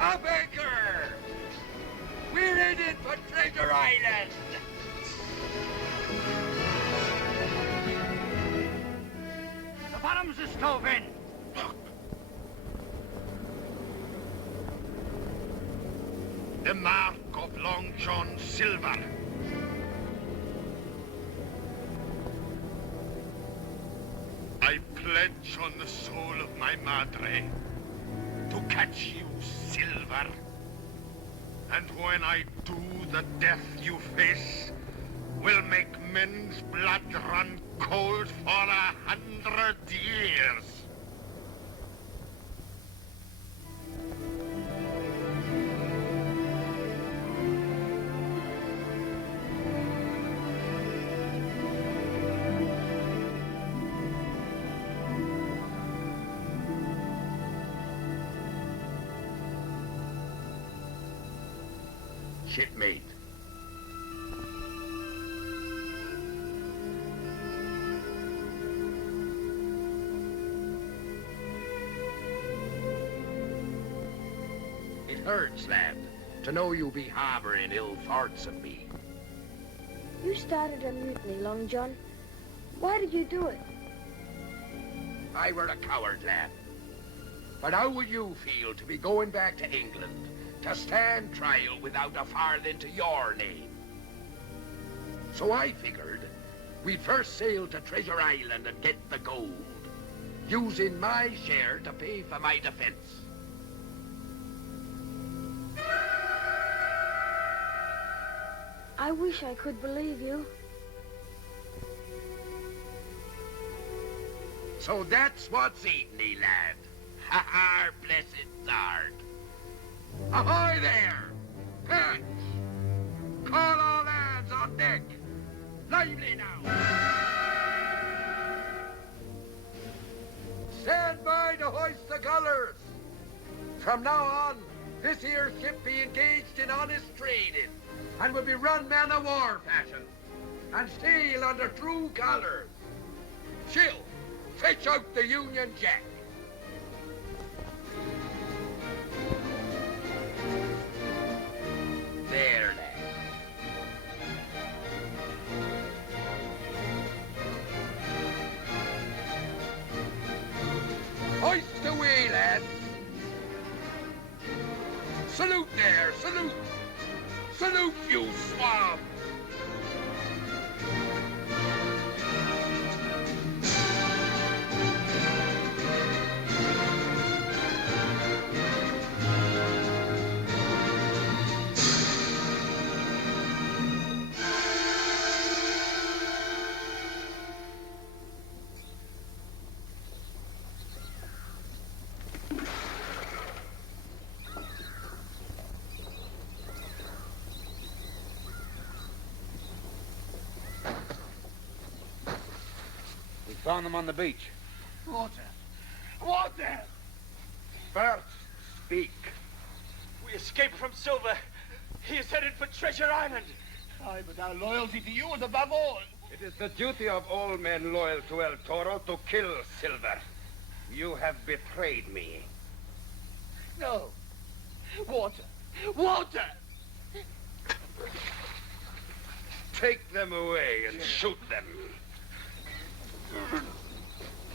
Up anchor! We're headed for Treasure Island! The bottom's is stove in! The mark of Long John Silver. I pledge on the soul of my madre to catch you, Silver. And when I do, the death you face will make men's blood run cold for 100 years. Shipmate. It hurts, lad, to know you be harboring ill thoughts of me. You started a mutiny, Long John. Why did you do it? I were a coward, lad. But how would you feel to be going back to England, to stand trial without a farthing to your name. So I figured we'd first sail to Treasure Island and get the gold, using my share to pay for my defense. I wish I could believe you. So that's what's eating thee, lad. Ha ha, blessed Zard. Ahoy there! Patch! Call all hands on deck! Lively now! Stand by to hoist the colors! From now on, this here ship be engaged in honest trading, and will be run man-of-war fashion, and sail under true colors. Chill, fetch out the Union Jack. There, lad. Hoist away, lad. Salute there, salute. Salute, you swab. Found them on the beach. Water. Water! First, speak. We escaped from Silver. He is headed for Treasure Island. Aye, but our loyalty to you is above all. It is the duty of all men loyal to El Toro to kill Silver. You have betrayed me. No. Water. Water! Take them away and shoot them.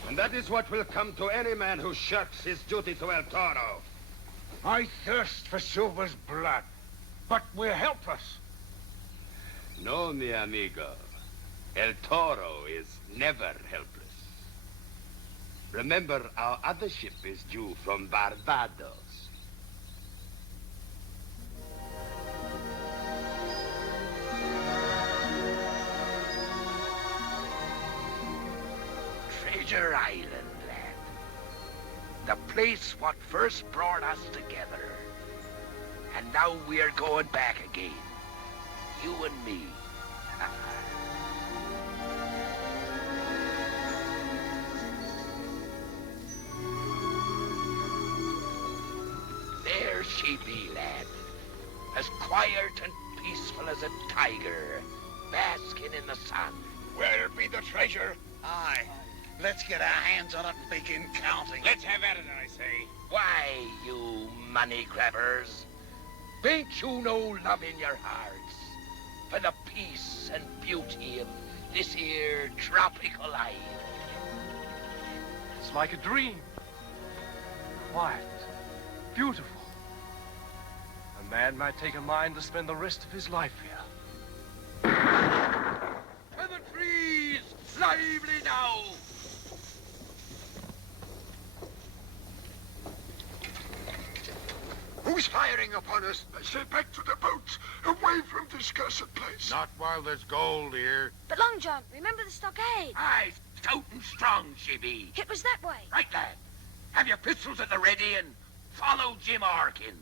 And that is what will come to any man who shirks his duty to El Toro. I thirst for Silver's blood, but we're helpless. No, mi amigo. El Toro is never helpless. Remember, our other ship is due from Barbados. Treasure Island, lad. The place what first brought us together. And now we're going back again. You and me. There she be, lad. As quiet and peaceful as a tiger, basking in the sun. Where be the treasure? Aye. Let's get our hands on it and begin counting. Let's have at it, I say. Why, you money grabbers? Ain't you no love in your hearts for the peace and beauty of this here tropical island? It's like a dream. Quiet. Beautiful. A man might take a mind to spend the rest of his life here. To the trees! Lively now! Who's firing upon us? I say back to the boats, away from this cursed place. Not while there's gold here. But Long John, remember the stockade? Aye, stout and strong she be. It was that way. Right, lad. Have your pistols at the ready and follow Jim Harkins.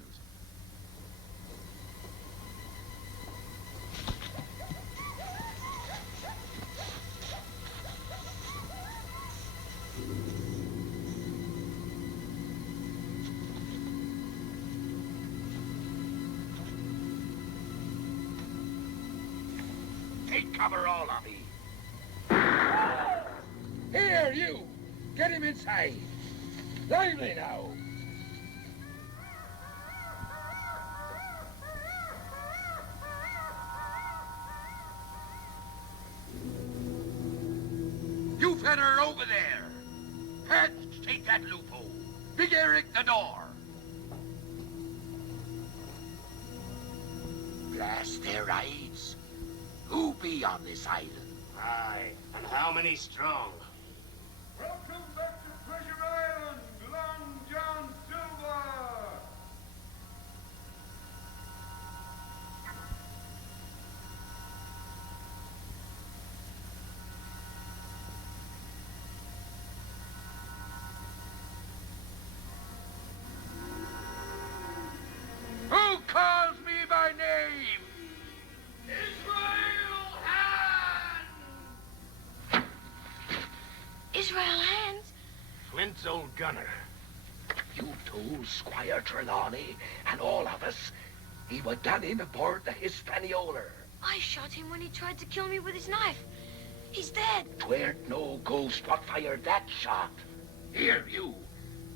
Take cover, all of ye. Here, you! Get him inside. Lively now. You feller over there. Patch, take that loophole. Big Eric, the door. blast their eyes. Who be on this island? Aye, and how many strong? Welcome back to Treasure Island, Long John Silver! Who calls me by name? Israel Hands? Flint's old gunner. You told Squire Trelawney and all of us he was done in aboard the Hispaniola. I shot him when he tried to kill me with his knife. He's dead. 'Tweren't no ghost what fired that shot. Here, you.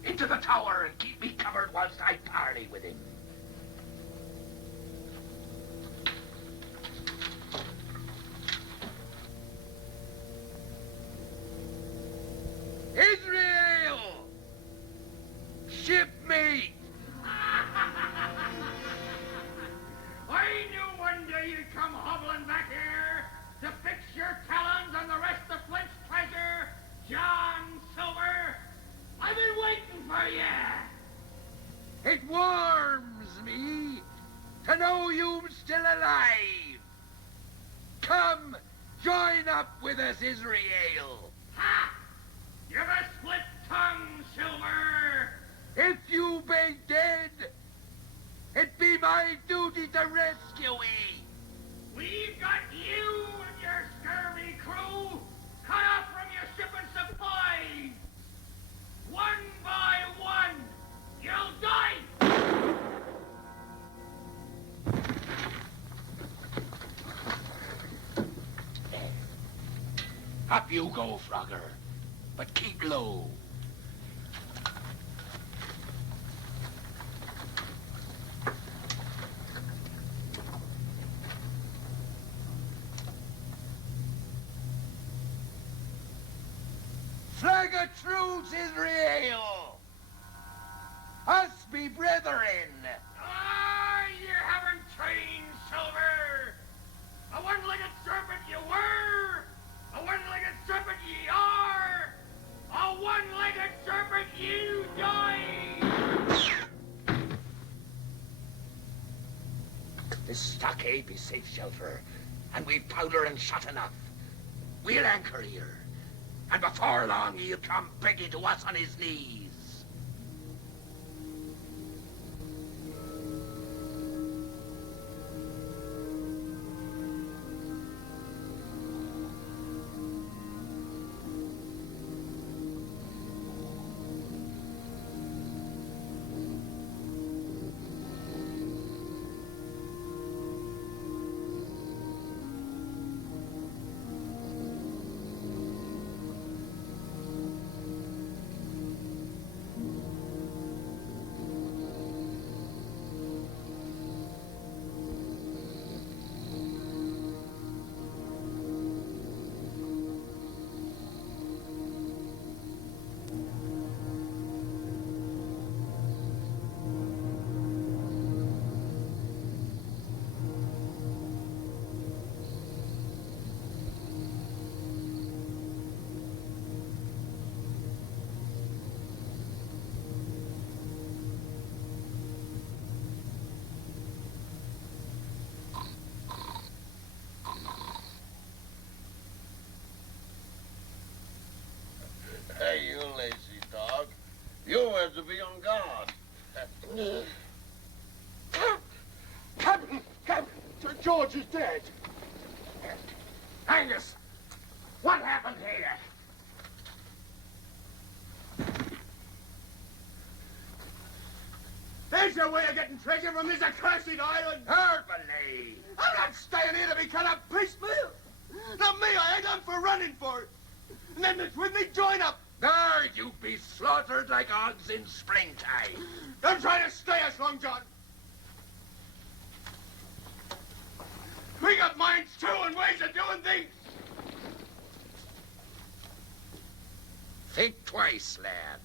Into the tower and keep me covered whilst I parley with him. Israel! Shipmate! I knew one day you'd come hobbling back here to fix your talons on the rest of Flint's treasure, John Silver. I've been waiting for you. It warms me to know you're still alive. Come, join up with us, Israel. Ha! You've a split tongue, Silver. If you be dead, it be my duty to rescue ye. We've got you and your scurvy crew cut off from your shipping supplies. One by one, you'll die. Up you go, Frogger, but keep low. Flag of truce, Israel! Us be brethren! Ah, you haven't changed, Silver. A one-legged serpent you were, a one-legged serpent ye are, a one-legged serpent you die. This stockade be safe shelter, and we've powder and shot enough. We'll anchor here, and before long he'll come begging to us on his knees. Hey, you lazy dog. You were to be on guard. Captain! Sir George is dead. Angus, what happened here? There's your way of getting treasure from this accursed island. Hardly. I'm not staying here to be cut up piecemeal. Not me, I ain't done for running for it. And them that's with me, join up. There you be slaughtered like hogs in springtime. Don't try to stay us, Long John. We got minds too and ways of doing things. Think twice, lad.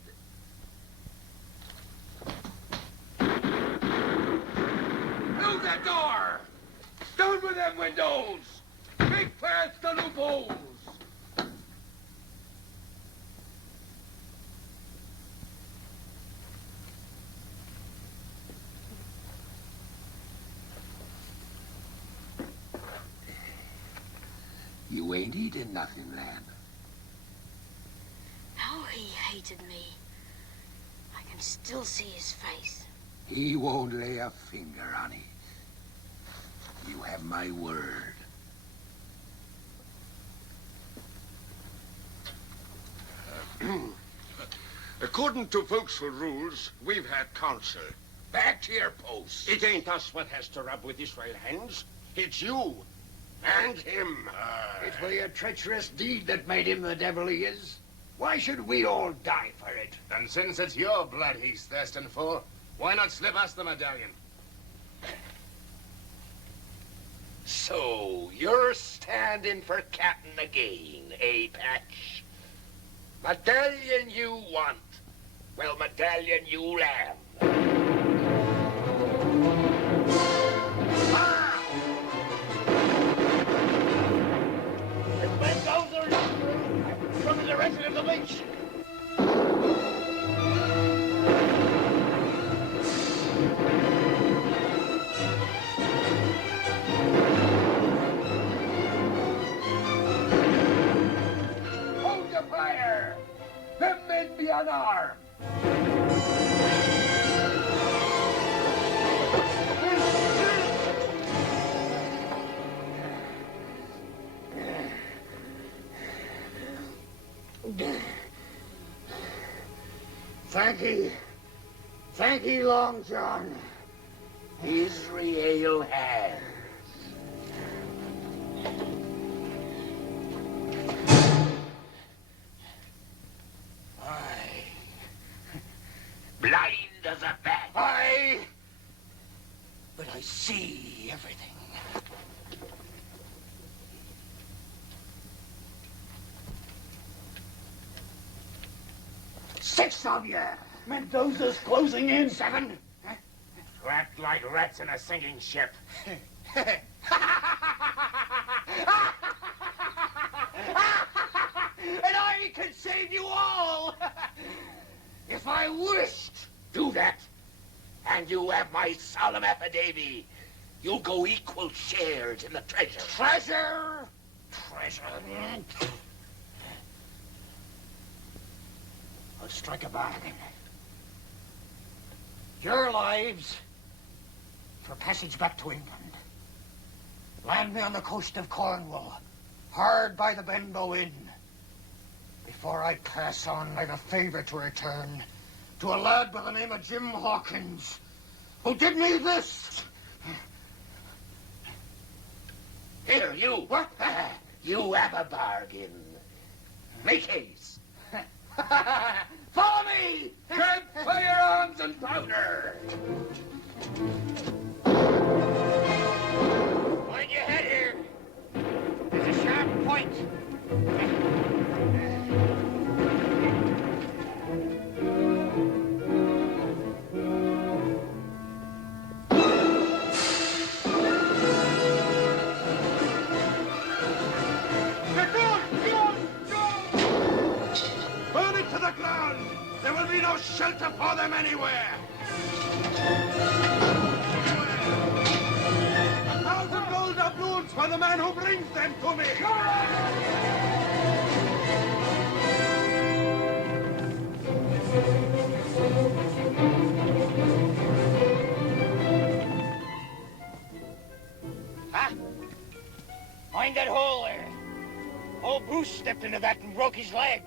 Through the door! Down with them windows! Make fast the loopholes! You ain't eating nothing, lad. How he hated me. I can still see his face. He won't lay a finger on it. You have my word. According to Vauxhall rules, we've had counsel. Back to your posts. It ain't us what has to rub with Israel hands. It's you and him. It were your treacherous deed that made him the devil he is. Why should we all die for it? And since it's your blood he's thirsting for, why not slip us the medallion? So, you're standing for captain again, eh, Patch? Medallion you want. Well, medallion you'll have. From the direction of the beach. Hold your fire! Them men be unarmed! Thank ye, Long John. Israel has. Blind as a bat. But I see everything. 6 of you. Mendoza's closing in. 7. Trapped like rats in a sinking ship. And I can save you all. If I wished. Do that, and you have my solemn affidavit. You'll go equal shares in the treasure. Treasure? I'll strike a bargain. Your lives for passage back to England. Land me on the coast of Cornwall, hard by the Benbow Inn. Before I pass on, I've a favour to return to a lad by the name of Jim Hawkins, who did me this. Here, you. What? You have a bargain. Make haste. Follow me! Grab firearms and powder. Mind your head here. There's a sharp point. Burn it to the ground! There will be no shelter for them anywhere! 1,000 gold doubloons for the man who brings them to me! Huh? Mind that hole there. Old Bruce stepped into that and broke his leg.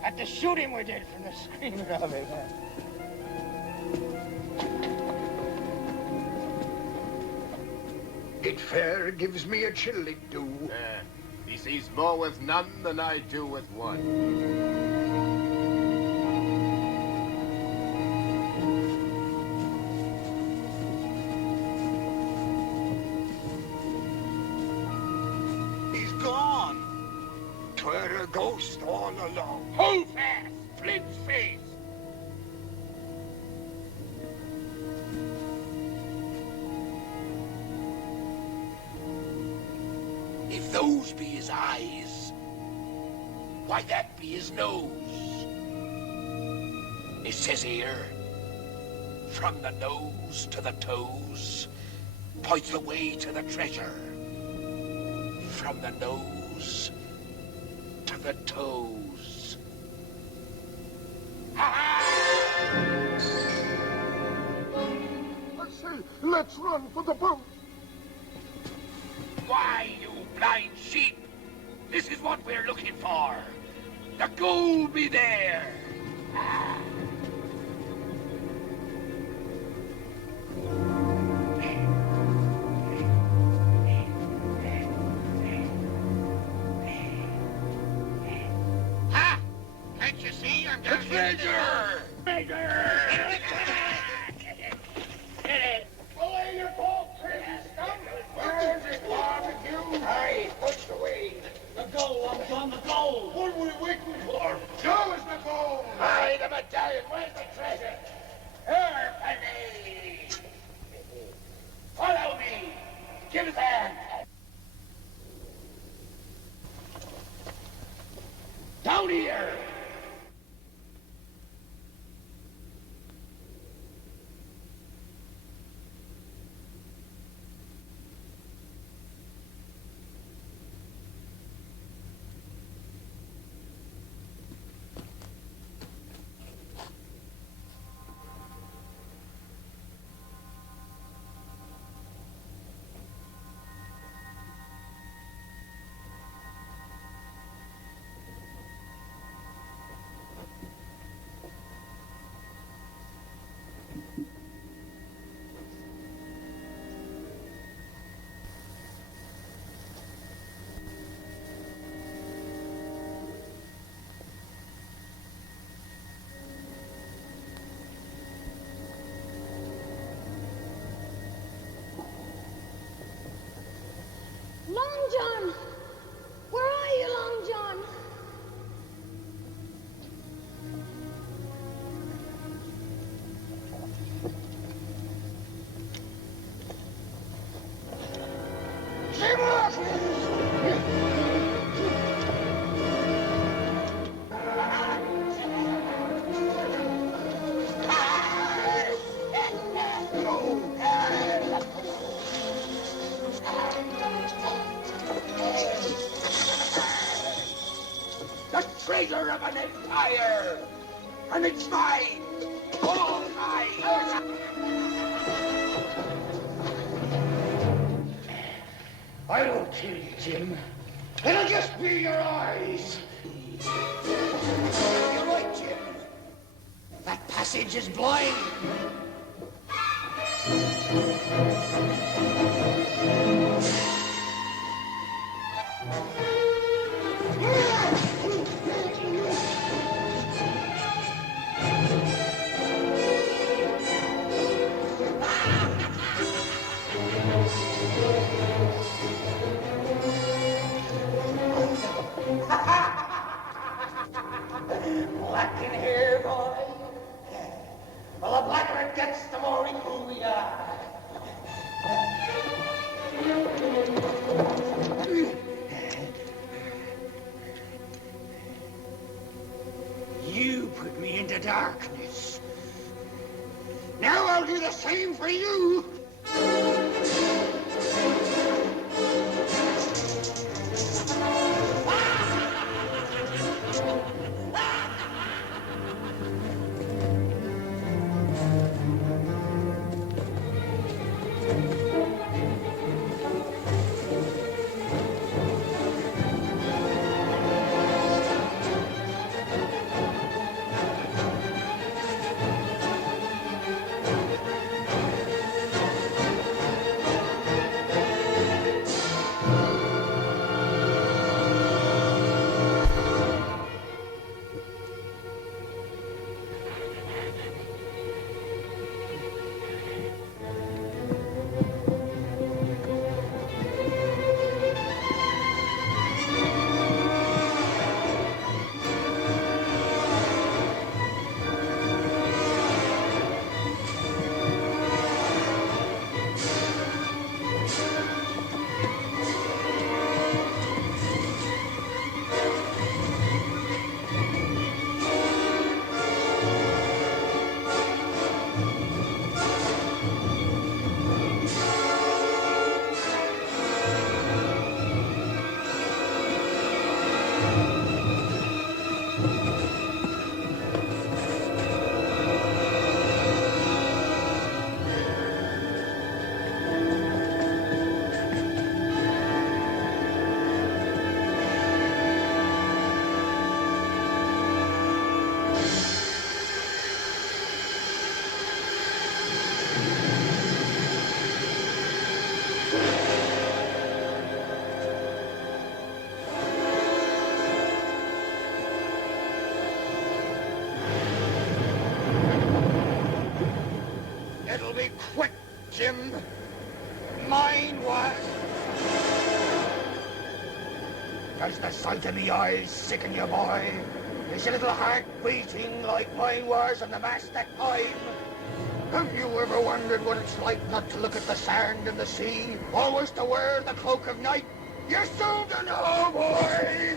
Had to shoot him, we did, from the screaming of it. It fair gives me a chill, it do. He sees more with none than I do with one. He's gone. 'Twere a ghost all along. Hold fast, Flint's face! those be his eyes, why, that be his nose. It says here, from the nose to the toes, points the way to the treasure. From the nose to the toes. I say, let's run for the boat. Why, you blind sheep? This is what we're looking for. The gold be there. Ha! Can't you see I'm down here? Belay your boat, crazy scum! Where's this barbecue? Hey, push away. The gold, Long John, the gold. What are we waiting for? Show us the gold. Hey, the medallion, where's the treasure? Here, Penny. Follow me. Give us a hand. Down here. Long John! Where are you, Long John? The treasure of an empire! And it's mine! All mine! I won't kill you, Jim. It'll just be your eyes. You're right, Jim. That passage is blind. Black in hair, boy. Well, the blacker it gets, the more equal we are. You put me into darkness. Now I'll do the same for you. It'll be quick, Jim. Mine was. Does the sight of me eyes sicken you, boy? Is your little heart beating like mine was on the mast that time? Have you ever wondered what it's like not to look at the sand and the sea, always to wear the cloak of night? You're soon to know, boy!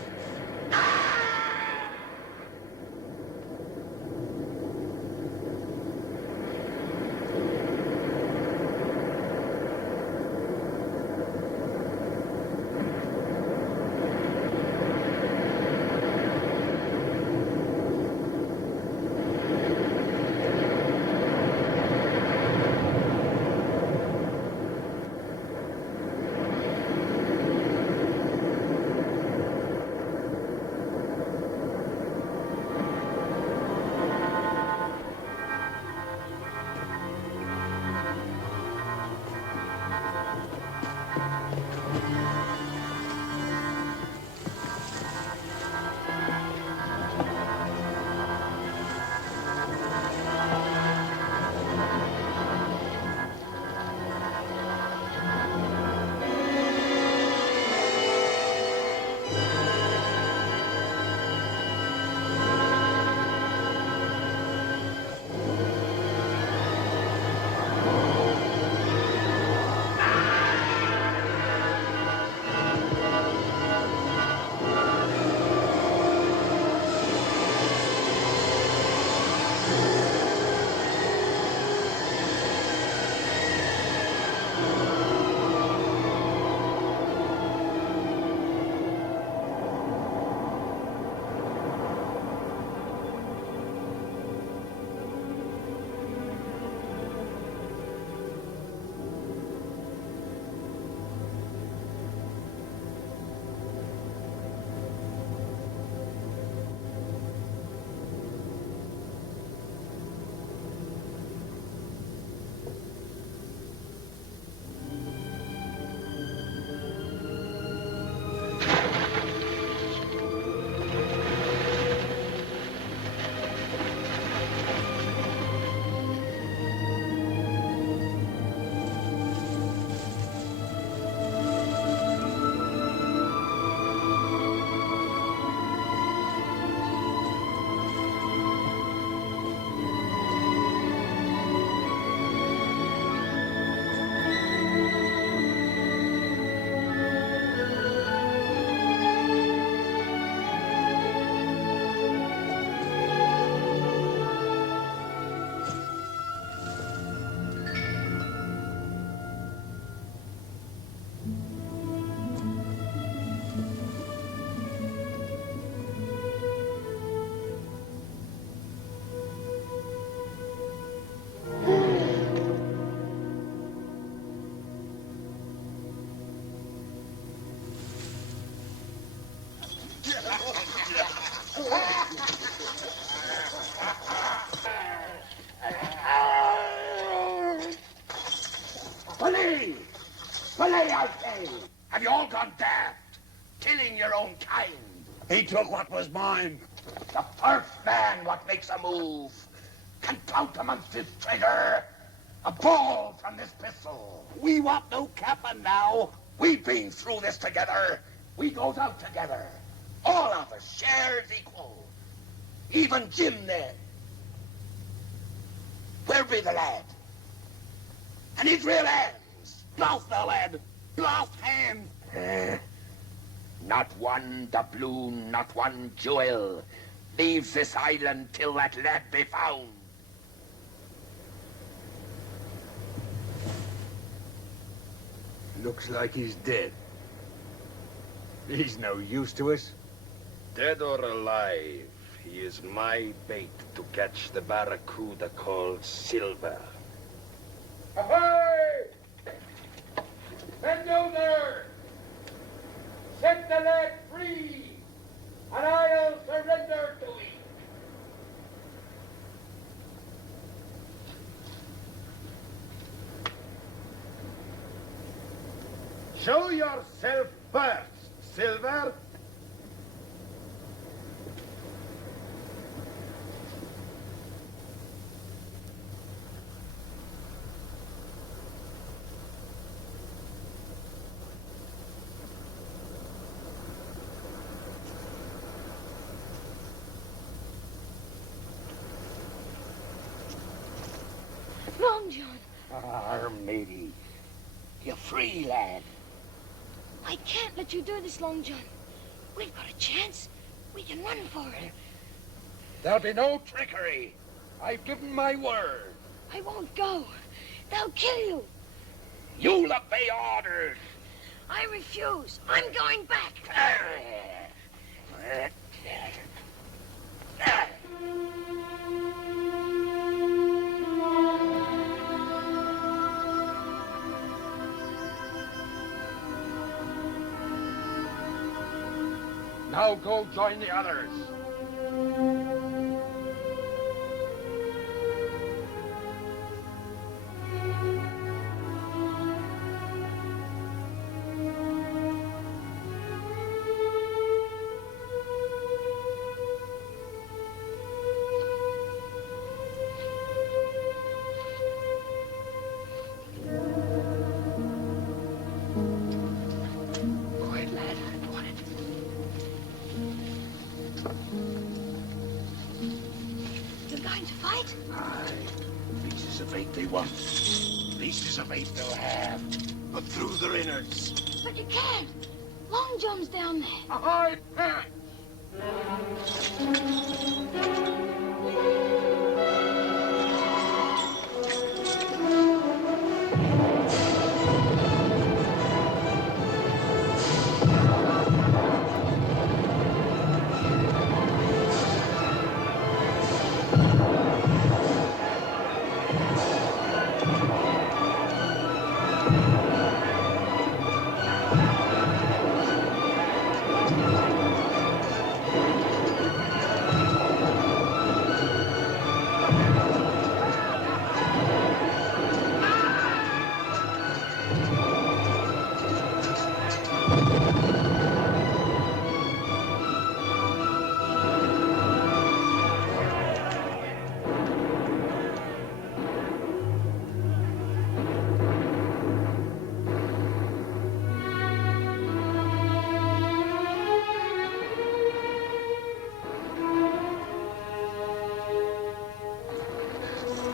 Belay! Belay, I say! Have you all gone daft? Killing your own kind. He took what was mine. The first man what makes a move can count amongst his treasure. A ball from this pistol. We want no capping now. We've been through this together. We goes out together. All of us shares equal. Even Jim there. Where be the lad? And his real hands. Blast the lad. Blast hands. Not one doubloon, not one jewel leaves this island till that lad be found. Looks like he's dead. He's no use to us. Dead or alive, he is my bait to catch the barracuda called Silver. Ahoy! Mendoza! Set the lad free, and I'll surrender to him. Show yourself first, Silver. Long John. matey. You're free, lad. I can't let you do this, Long John. We've got a chance. We can run for it. There'll be no trickery. I've given my word. I won't go. They'll kill you. You'll obey orders. I refuse. I'm going back. Now go join the others. Quiet, lad. Quiet. You're going to fight? Aye. Pieces of meat they want. Pieces of meat they'll have. But through their innards. But you can't. Long John's down there. Ahoy, Pat!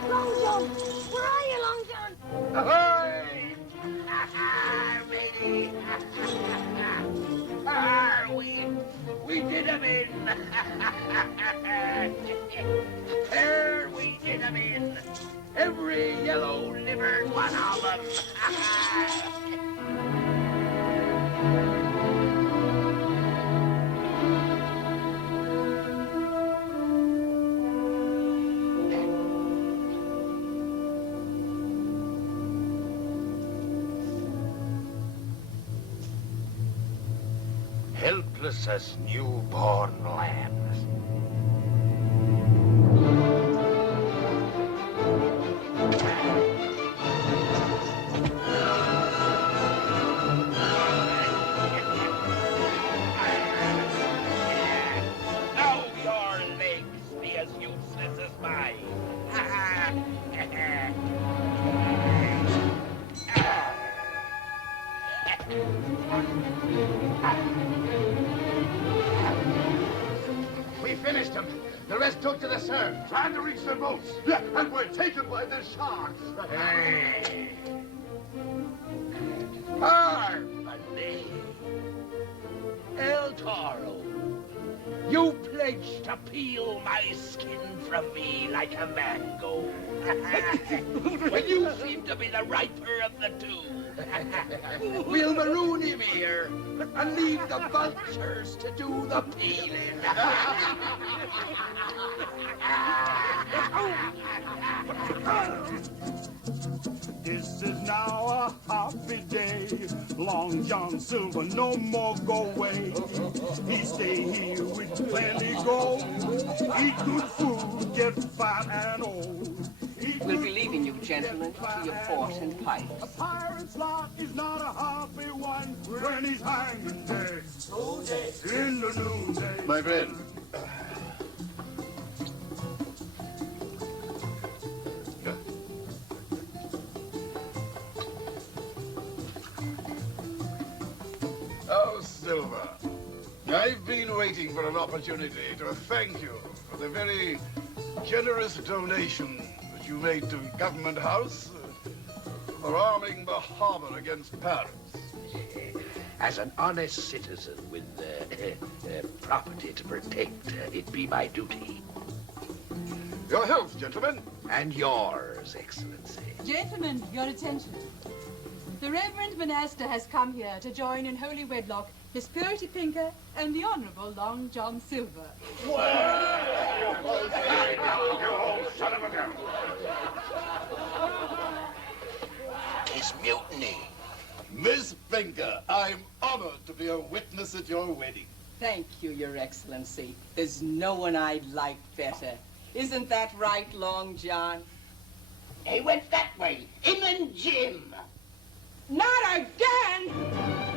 Long John! Where are you, Long John? Ahoy! matey! We did 'em in! There we did 'em in! Every yellow-livered one of them! Helpless as newborn lambs. Now your legs be as useless as mine. We finished them. The rest took to the surf. Trying to reach their boats. Yeah, and we're taken by the sharks. Hey. Harmony. El Toro. You pledged to peel my skin from me like a mango. When you seem to be the riper of the two. We'll maroon him here and leave the vultures to do the peeling. This is now a happy day. Long John Silver no more go away. He stay here with plenty gold. Eat good food, get fat and old. We'll be leaving you, gentlemen, to your port and pipes. A pirate's lot is not a happy one when he's hanging dead. In the noonday. My friend. Oh, Silver. I've been waiting for an opportunity to thank you for the very generous donation that that you made to Government House for arming the harbor against pirates. As an honest citizen with property to protect, it be my duty. Your health, gentlemen. And yours, Excellency. Gentlemen, your attention. The Reverend Monasta has come here to join in holy wedlock His Purity Pinker and the Honourable Long John Silver. You old son of a gun! 'Tis mutiny. Miss Pinker, I'm honored to be a witness at your wedding. Thank you, Your Excellency. There's no one I'd like better. Isn't that right, Long John? He went that way. Him and Jim. Not again!